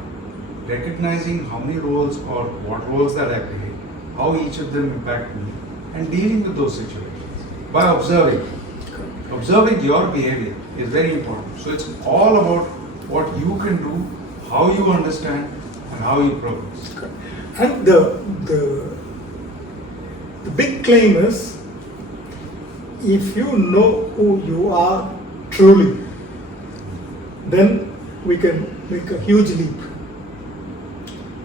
recognizing how many roles or what roles that I play, how each of them impact me, and dealing with those situations by observing. Observing your behavior is very important. So it's all about what you can do, how you understand, and how you progress. And the big claim is, if you know who you are truly, then we can make a huge leap.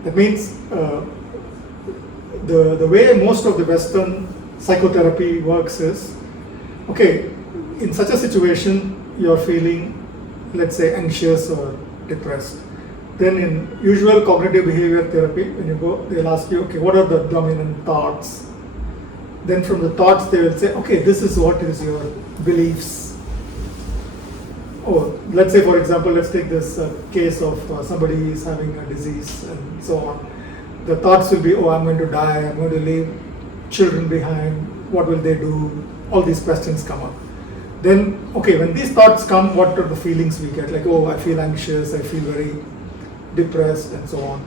That means the way most of the Western psychotherapy works is, okay, in such a situation you're feeling, let's say, anxious or depressed. Then in usual cognitive behavior therapy, when you go, they'll ask you, okay, what are the dominant thoughts? Then from the thoughts they will say, okay, this is what is your beliefs. Or let's say, for example, let's take this case of somebody is having a disease and so on. The thoughts will be, oh, I'm going to die, I'm going to leave children behind, what will they do? All these questions come up. Then, okay, when these thoughts come, what are the feelings we get? Like, oh, I feel anxious, I feel very depressed, and so on.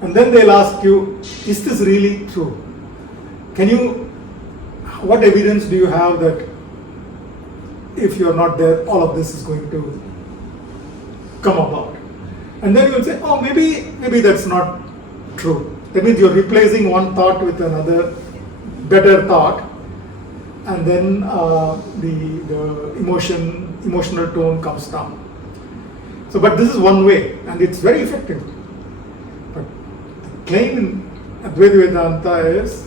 And then they'll ask you, is this really true? What evidence do you have that if you're not there, all of this is going to come about? And then you'll say, oh, maybe that's not true. That means you're replacing one thought with another better thought, and then the emotional tone comes down. So, but this is one way, and it's very effective. But the claim in Advaita Vedanta is,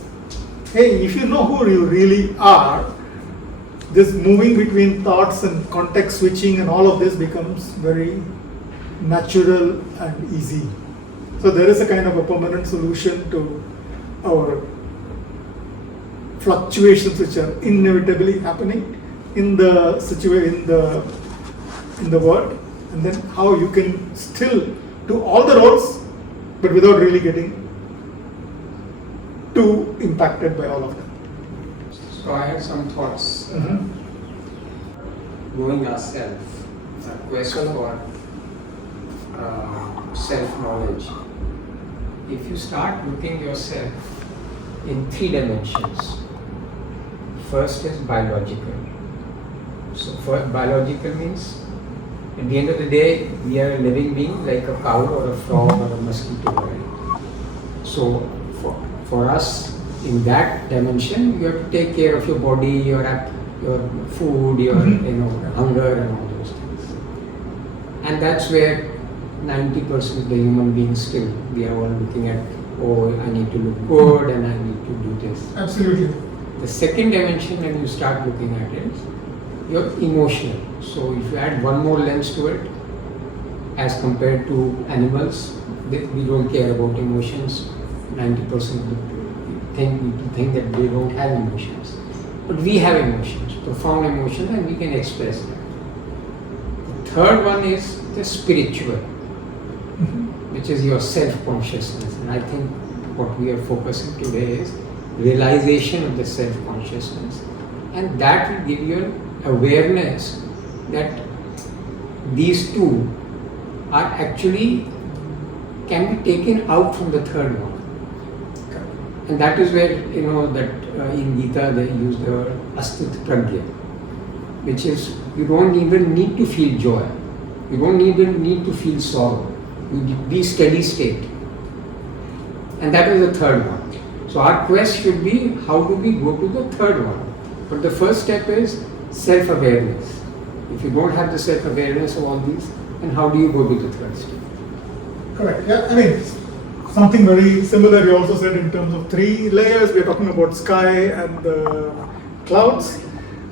hey, if you know who you really are, this moving between thoughts and context switching and all of this becomes very natural and easy. So there is a kind of a permanent solution to our fluctuations which are inevitably happening in the in the world, and then how you can still do all the roles but without really getting too impacted by all of them. So I have some thoughts. Knowing ourselves, a quest for self-knowledge. If you start looking yourself in 3 dimensions, first is biological. So biological means, at the end of the day, we are a living being like a cow or a frog or a mosquito, right? So for us, in that dimension, you have to take care of your body, your your food, your hunger and all those things. And that's where 90% of the human beings still, we are all looking at, oh, I need to look good and I need to do this. Absolutely. The second dimension when you start looking at it, your emotional. So if you add one more lens to it, as compared to animals, we don't care about emotions. 90% of the people think that they don't have emotions. But we have emotions, profound emotions, and we can express them. The third one is the spiritual, which is your self-consciousness. And I think what we are focusing today is realization of the self-consciousness. And that will give you an awareness that these two are actually can be taken out from the third one. And that is where, that in Gita they use the word astit pragya, which is you don't even need to feel joy. You don't even need to feel sorrow. You be steady state. And that is the third one. So our quest should be, how do we go to the third one? But the first step is self-awareness. If you don't have the self-awareness of all these, then how do you go to the third step? Correct. Yeah, I mean, something very similar you also said in terms of 3 layers. We are talking about sky and the clouds.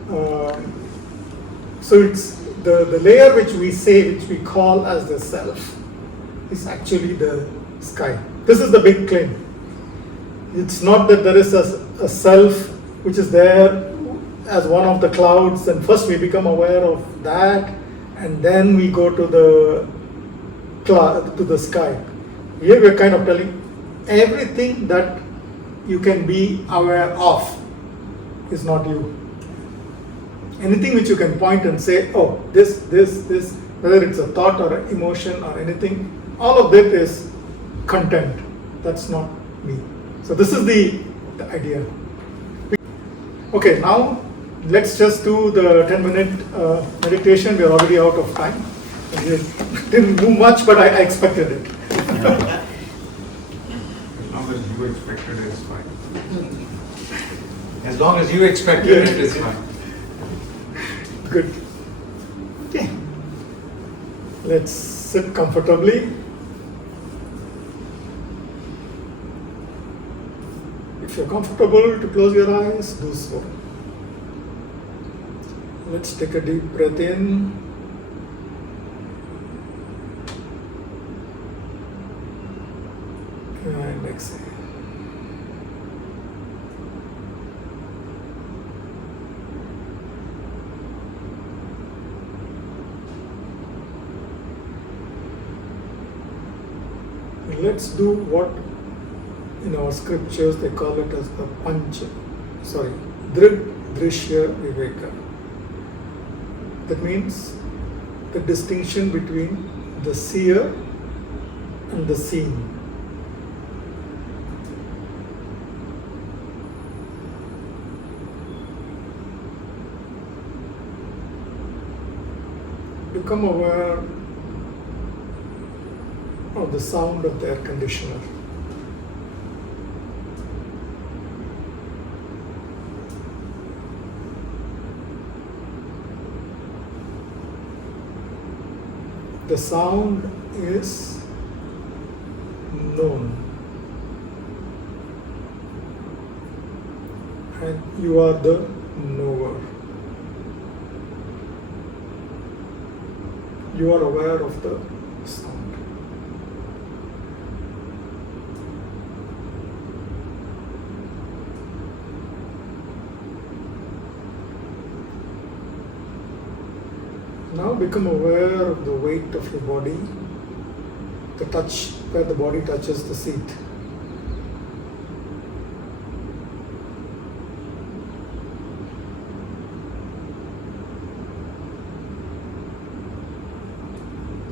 So it's the layer which we say, which we call as the self, is actually the sky. This is the big claim. It's not that there is a self which is there as one of the clouds, and first we become aware of that, and then we go to the cloud, to the sky. Here we're kind of telling everything that you can be aware of is not you. Anything which you can point and say, oh, this, whether it's a thought or an emotion or anything, all of that is content. That's not me. So this is the idea. Okay, now let's just do the 10-minute meditation. We're already out of time. We didn't move much, but I expected it. As long as you expected it, it's fine. As long as you expected it, it's fine. Good. Okay. Let's sit comfortably. If you're comfortable to close your eyes, do so. Let's take a deep breath in. And exhale. Let's do what in our scriptures they call it as the Drid Drishya Viveka. That means the distinction between the seer and the seen. Become aware of the sound of the air conditioner. The sound is known, and you are the knower. You are aware of the sound. Now become aware of the weight of your body, the touch where the body touches the seat.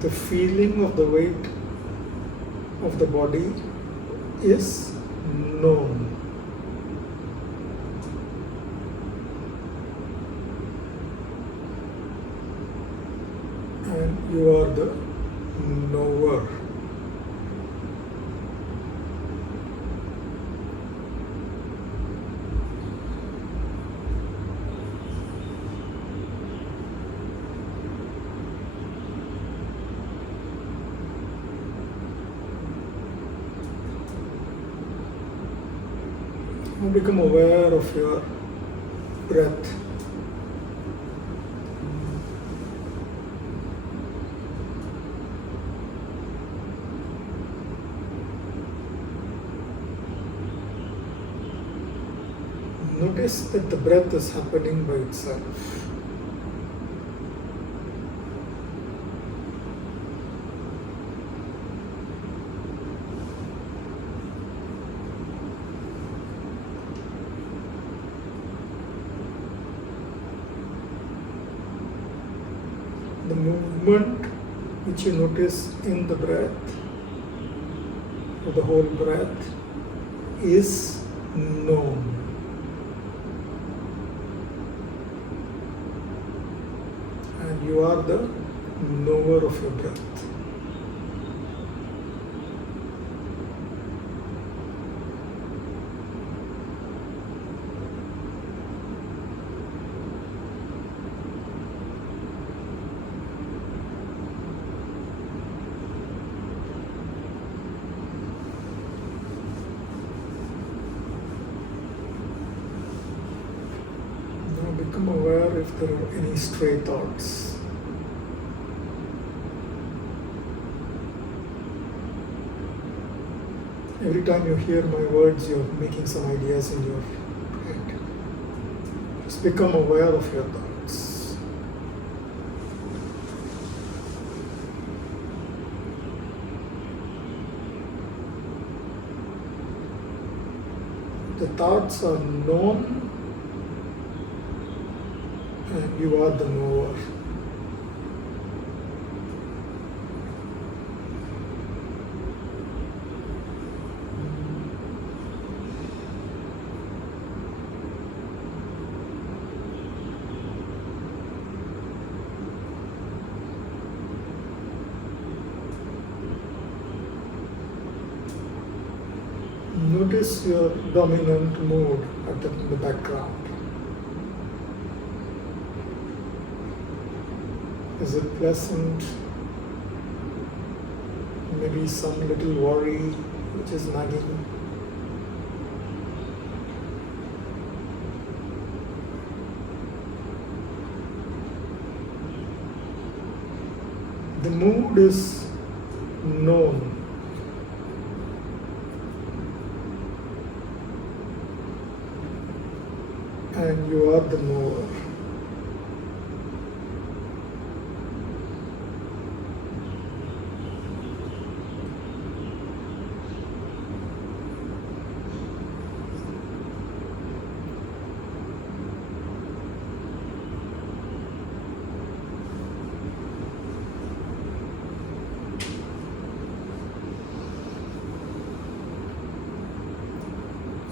The feeling of the weight of the body is known. And you are the knower. Now become aware of your breath. Notice that the breath is happening by itself. The movement which you notice in the breath, or the whole breath, is known. And you are the knower of your breath. Now become aware if there are any stray thoughts. Every time you hear my words, you're making some ideas in your head. Just become aware of your thoughts. The thoughts are known, and you are the knower. Notice your dominant mood in the background. Is it pleasant? Maybe some little worry which is nagging. The mood is known. And you are the knower.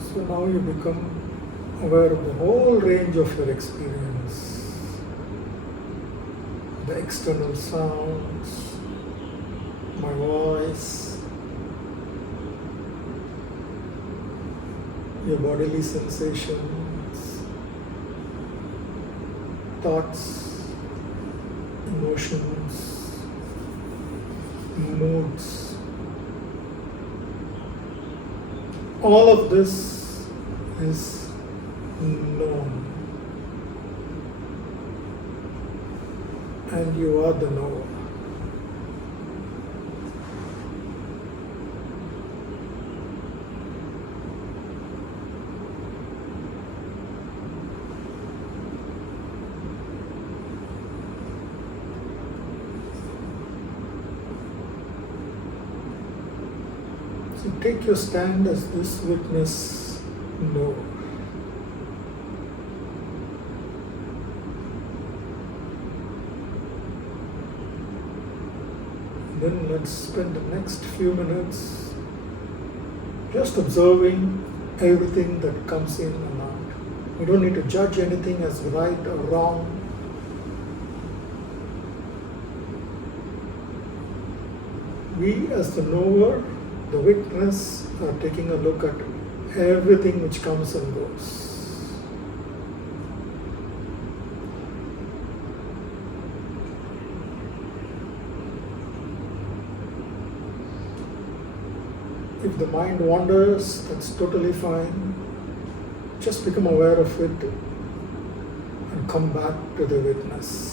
So now you become aware of the whole range of your experience. The external sounds, my voice, your bodily sensations, thoughts, emotions, moods. All of this is known, and you are the knower. So take your stand as this witness knower. Then let's spend the next few minutes just observing everything that comes in and out. We don't need to judge anything as right or wrong. We as the knower, the witness, are taking a look at everything which comes and goes. If the mind wanders, that's totally fine. just become aware of it and come back to the witness.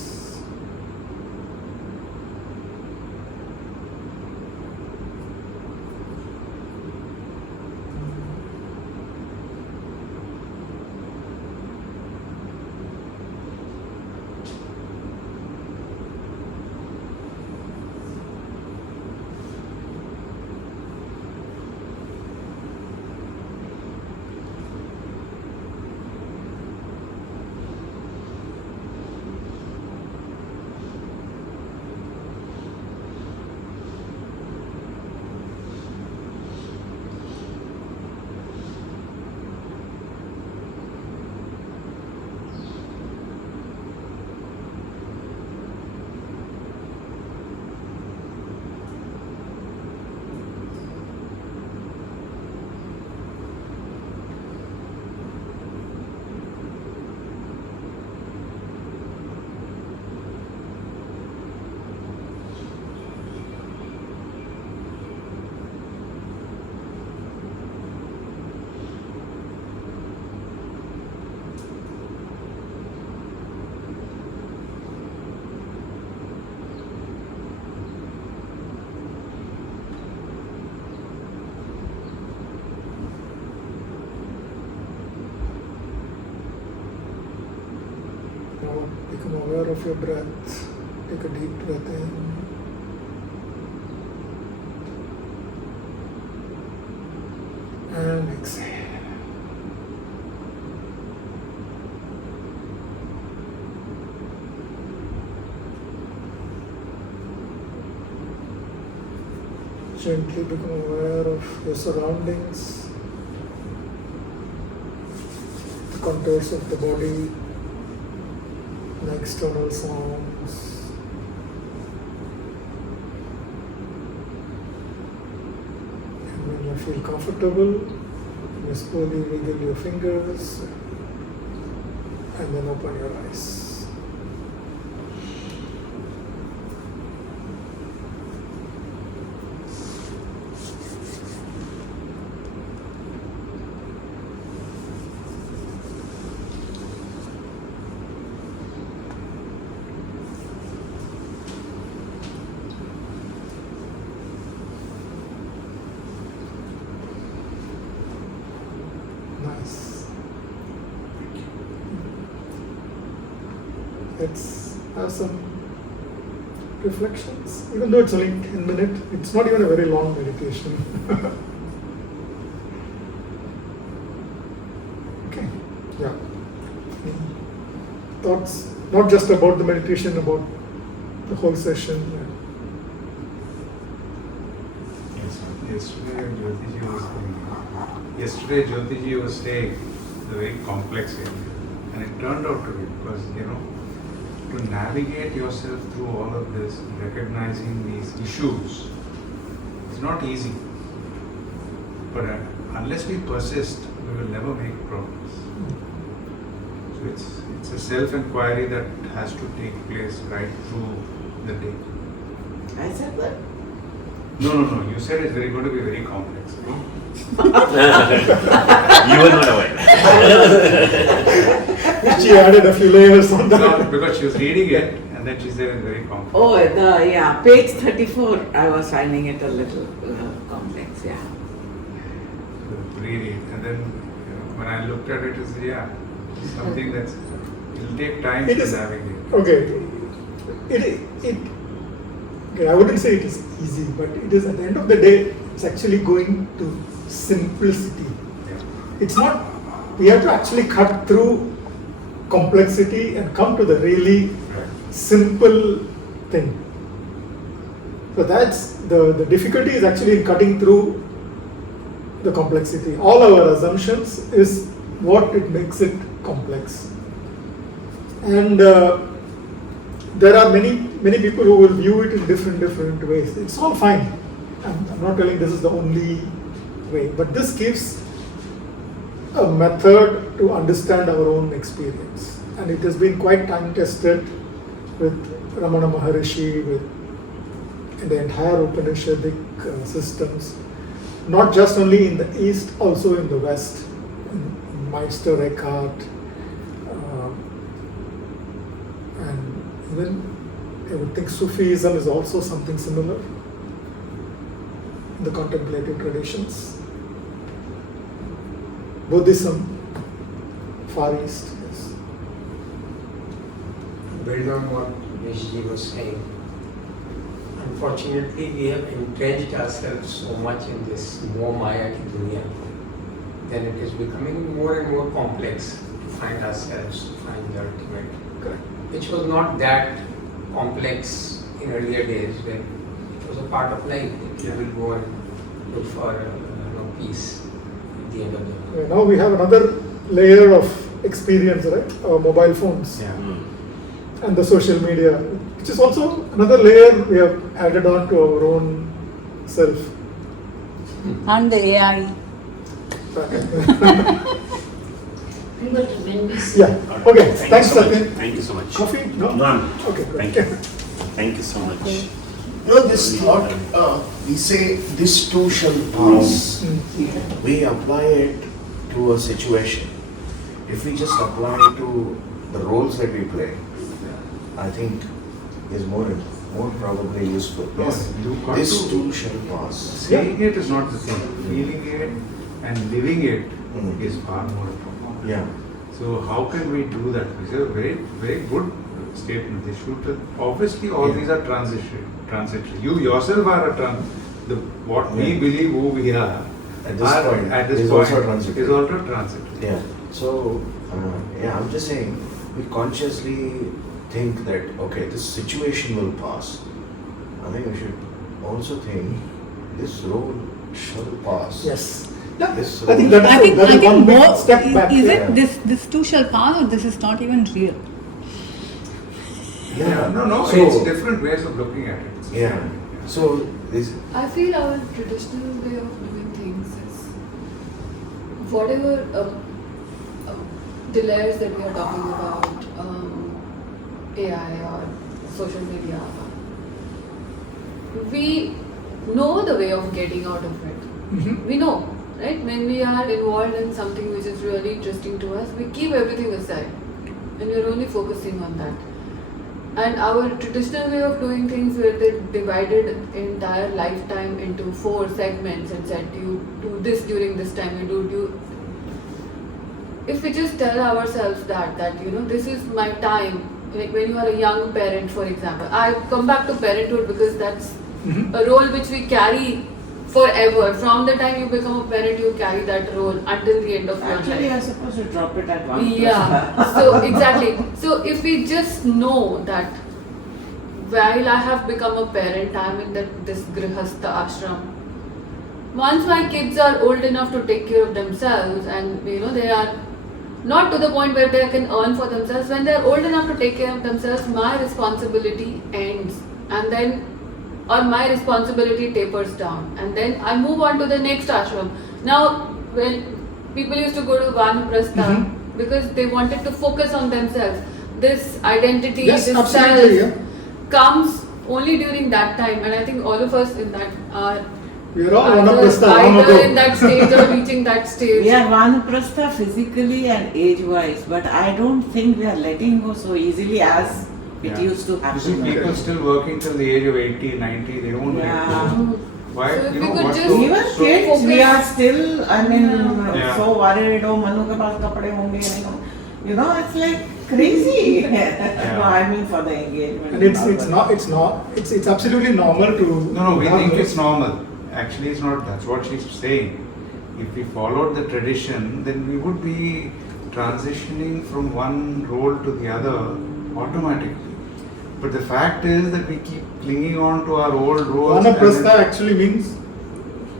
Now become aware of your breath. Take a deep breath in. And exhale. Gently become aware of your surroundings, the contours of the body, the external sounds. And when you feel comfortable, you slowly wiggle your fingers and then open your eyes. Nice. Let's have some reflections. Even though it's only 10 minutes, it's not even a very long meditation. Okay, yeah. Thoughts, not just about the meditation, about the whole session. Yesterday Jyotiji was saying the very complex area, and it turned out to be because to navigate yourself through all of this, recognizing these issues, it's not easy. But unless we persist, we will never make progress. So it's a self-inquiry that has to take place right through the day. I said that. No. You said it's going to be very complex. You were not aware. She added a few layers on that. No, because she was reading it and then she said it's very complex. Oh, page 34, I was finding it a little complex, yeah. Read it, and then when I looked at it, it's something that's it'll take time It to is- navigate. Okay, okay, I wouldn't say it is easy, but it is at the end of the day, it's actually going to simplicity. Yeah. It's not, we have to actually cut through complexity and come to the really Right. simple thing. So that's the difficulty is actually in cutting through the complexity. All our assumptions is what it makes it complex. And there are many people who will view it in different ways. It's all fine. I'm not telling this is the only way, but this gives a method to understand our own experience. And it has been quite time tested with Ramana Maharishi, with the entire Upanishadic systems, not just only in the East, also in the West, in Meister Eckhart, and even I would think Sufism is also something similar in the contemplative traditions. Buddhism, Far East, yes. Build on what Vishji was saying. Unfortunately, we have entrenched ourselves so much in this more Maya ki dunya. Then it is becoming more and more complex to find ourselves, to find the ultimate. Correct. Which was not that complex in earlier days when it was a part of life. You will go and look for peace at the end of the day. Now we have another layer of experience, right? Our mobile phones and the social media, which is also another layer we have added on to our own self. And the AI. But when we see Yeah. Okay. Thank Thanks, you so much. Satyan. Thank you so much. Coffee? No. None. Okay. Thank Great. you. Thank you so much. You know, this thought, we say this too shall pass. We apply it to a situation. If we just apply it to the roles that we play, I think is more probably useful. Yes. You got This to- too shall pass. Saying it is not the thing. Feeling it and living it is far more important. Yeah. So how can we do that? It's a very, very good statement. They should. Obviously, all Yeah. these are transitory. You yourself are what we Yeah. believe who we are. At this point, at this is point, also transitory. is also transitory. Yeah. So, I'm just saying, we consciously think that, okay, this situation will pass. I think we should also think this role shall pass. Yes. Yeah. This I think role- that is one big step back. Is Yeah. it this too shall pass, or this is not even real? Yeah. No. So- It's different ways of looking at it. Yeah. So, this, I feel our traditional way of doing things is whatever the layers that we are talking about, AI or social media, we know the way of getting out of it. Mhm. We know, right? When we are involved in something which is really interesting to us, we keep everything aside and we're only focusing on that. And our traditional way of doing things, where they divided entire lifetime into 4 segments and said, you do this during this time, you do. If we just tell ourselves that this is my time, like when you are a young parent, for example, I come back to parenthood because that's a role which we carry forever. From the time you become a parent, you carry that role until the end of your Actually, life. I'm supposed to drop it at one. Yeah, so exactly. So if we just know that while I have become a parent, I am in this grihastha ashram. Once my kids are old enough to take care of themselves, and they are not to the point where they can earn for themselves, when they are old enough to take care of themselves, my responsibility ends, and then my responsibility tapers down, and then I move on to the next ashram. Now, when people used to go to Vanaprastha because they wanted to focus on themselves, this identity, Yes, this absolutely, self comes only during that time, and I think all of us in that are We are all Vanaprastha long either ago. in that stage or reaching that stage. We are Vanaprastha physically and age-wise, but I don't think we are letting go so easily as it Yeah. used to You see, happen. people still working till the age of 80, 90, they don't let Yeah. go. Why? So if You we know could what? just- So- Even so- kids, we are still, Yeah. so worried, oh, Manu ke paas kapde honge. It's like crazy. No, I mean for the engagement. And it's absolutely normal to. No, we have think those- it's normal. Actually, it's not. That's what she's saying. If we followed the tradition, then we would be transitioning from one role to the other automatically. But the fact is that we keep clinging on to our old roles. and Vanaprastha then- actually means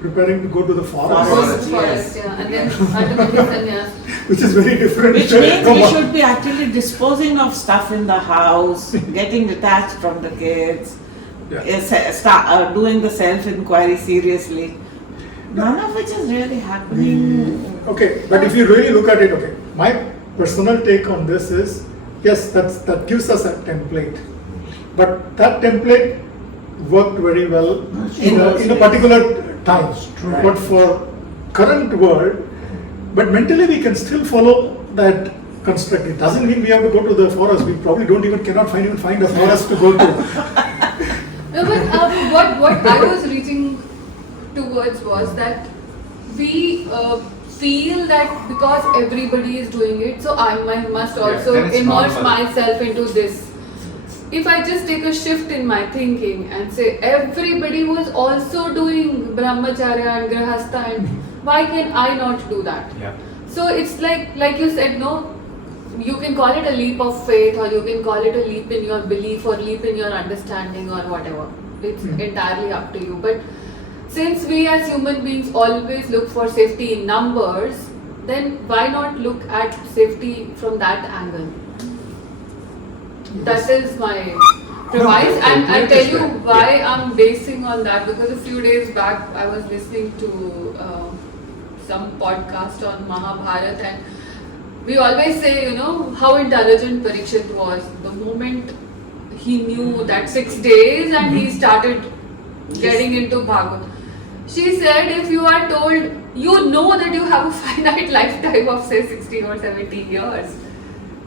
preparing to go to the forest, Forest. Forest, yeah, and then ultimately sannyas. which is very different. Which means from we what- should be actually disposing of stuff in the house, getting detached from the kids, doing the self-inquiry seriously. None of which is really happening. Okay, but if you really look at it, okay, my personal take on this is, yes, that gives us a template, but that template worked very well in a particular time. True. But for current world, But mentally we can still follow that construct. It doesn't mean we have to go to the forest. We probably cannot find a forest to go to. No, but what I was reaching towards was that we feel that because everybody is doing it, so I must also then it's immerse normal. myself into this. If I just take a shift in my thinking and say everybody was also doing brahmacharya and grahastha, and why can I not do that? Yeah. So it's like you said, no, you can call it a leap of faith, or you can call it a leap in your belief, or leap in your understanding, or whatever. It's entirely up to you. But since we as human beings always look for safety in numbers, then why not look at safety from that angle? That is my premise, and I'll tell you why I'm basing on that, because a few days back I was listening to some podcast on Mahabharata, and we always say, you know, how intelligent Parikshit was. The moment he knew that 6 days and he started getting into Bhagavad. She said, if you are told, you know that you have a finite lifetime of say 60 or 70 years,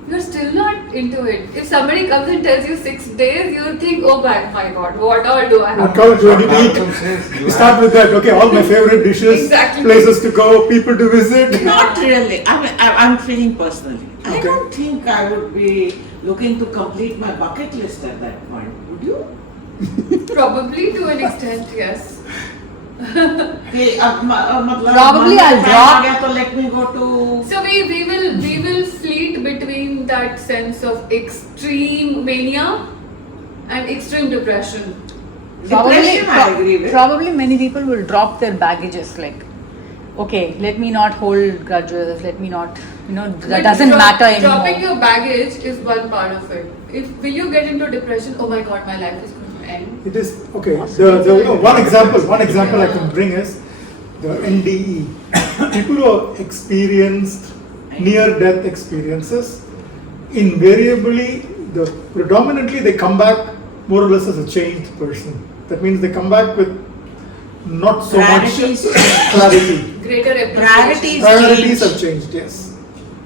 you're still not into it. If somebody comes and tells you 6 days, you'll think, oh my god, what all do I have? What all do I need to Malcolm says eat? you Start have- with that. Okay, all my favorite dishes, Exactly. places to go, people to visit. Not really. I mean, I'm feeling personally. I Okay. don't think I would be looking to complete my bucket list at that point. Would you? Probably to an extent, yes. Okay, Probably Monday I'll time drop- आ गया तो let me go to. So we will fleet between that sense of extreme mania and extreme depression. Depression, I agree with. Probably many people will drop their baggages, like, okay, let me not hold grudges, let me not, that But doesn't matter anymore. Dropping your baggage is one part of it. Will you get into depression? Oh my god, my life is going to end. It is okay. One example I can bring is the NDE. People who have experienced near-death experiences, invariably, predominantly they come back more or less as a changed person. That means they come back with not so Priorities much change. clarity. Greater appreciation. Priorities Priorities change. have changed. Yes.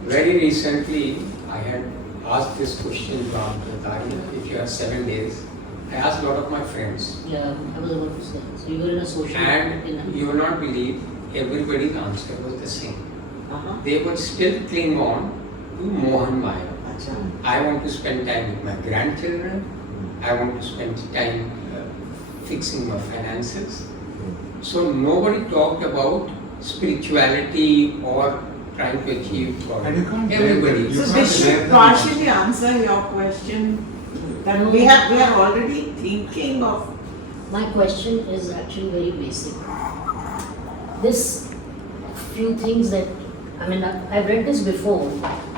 Very recently, I had asked this question to Amritari, if you have 7 days. I asked a lot of my friends, Yeah, I was about to say. So you were in a social and you will not believe everybody's answer was the same. Uh-huh. They would still cling on to Mohan Maya. Acha. I want to spend time with my grandchildren. I want to spend time fixing my finances. So nobody talked about spirituality or trying to achieve for And you can't everybody. blame So them. this should partially answer your question that we are already thinking of. My question is actually very basic. This few things that, I mean, I've read this before.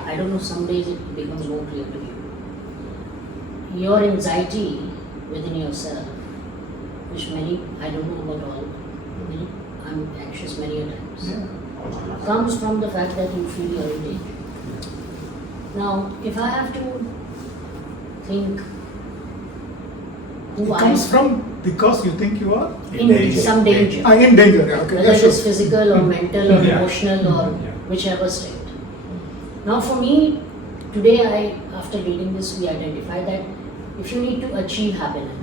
I don't know, some days it becomes more clear to you. Your anxiety within yourself, which many, I don't know about all, many, I'm anxious many a times, comes from the fact that you feel you're in danger. Now, if I have to think who It I comes from because you think you are in some danger, in danger. Yeah, okay. whether Yeah, it sure. is physical or mental or Yeah. emotional or whichever state. Now for me, today after reading this, we identify that if you need to achieve happiness,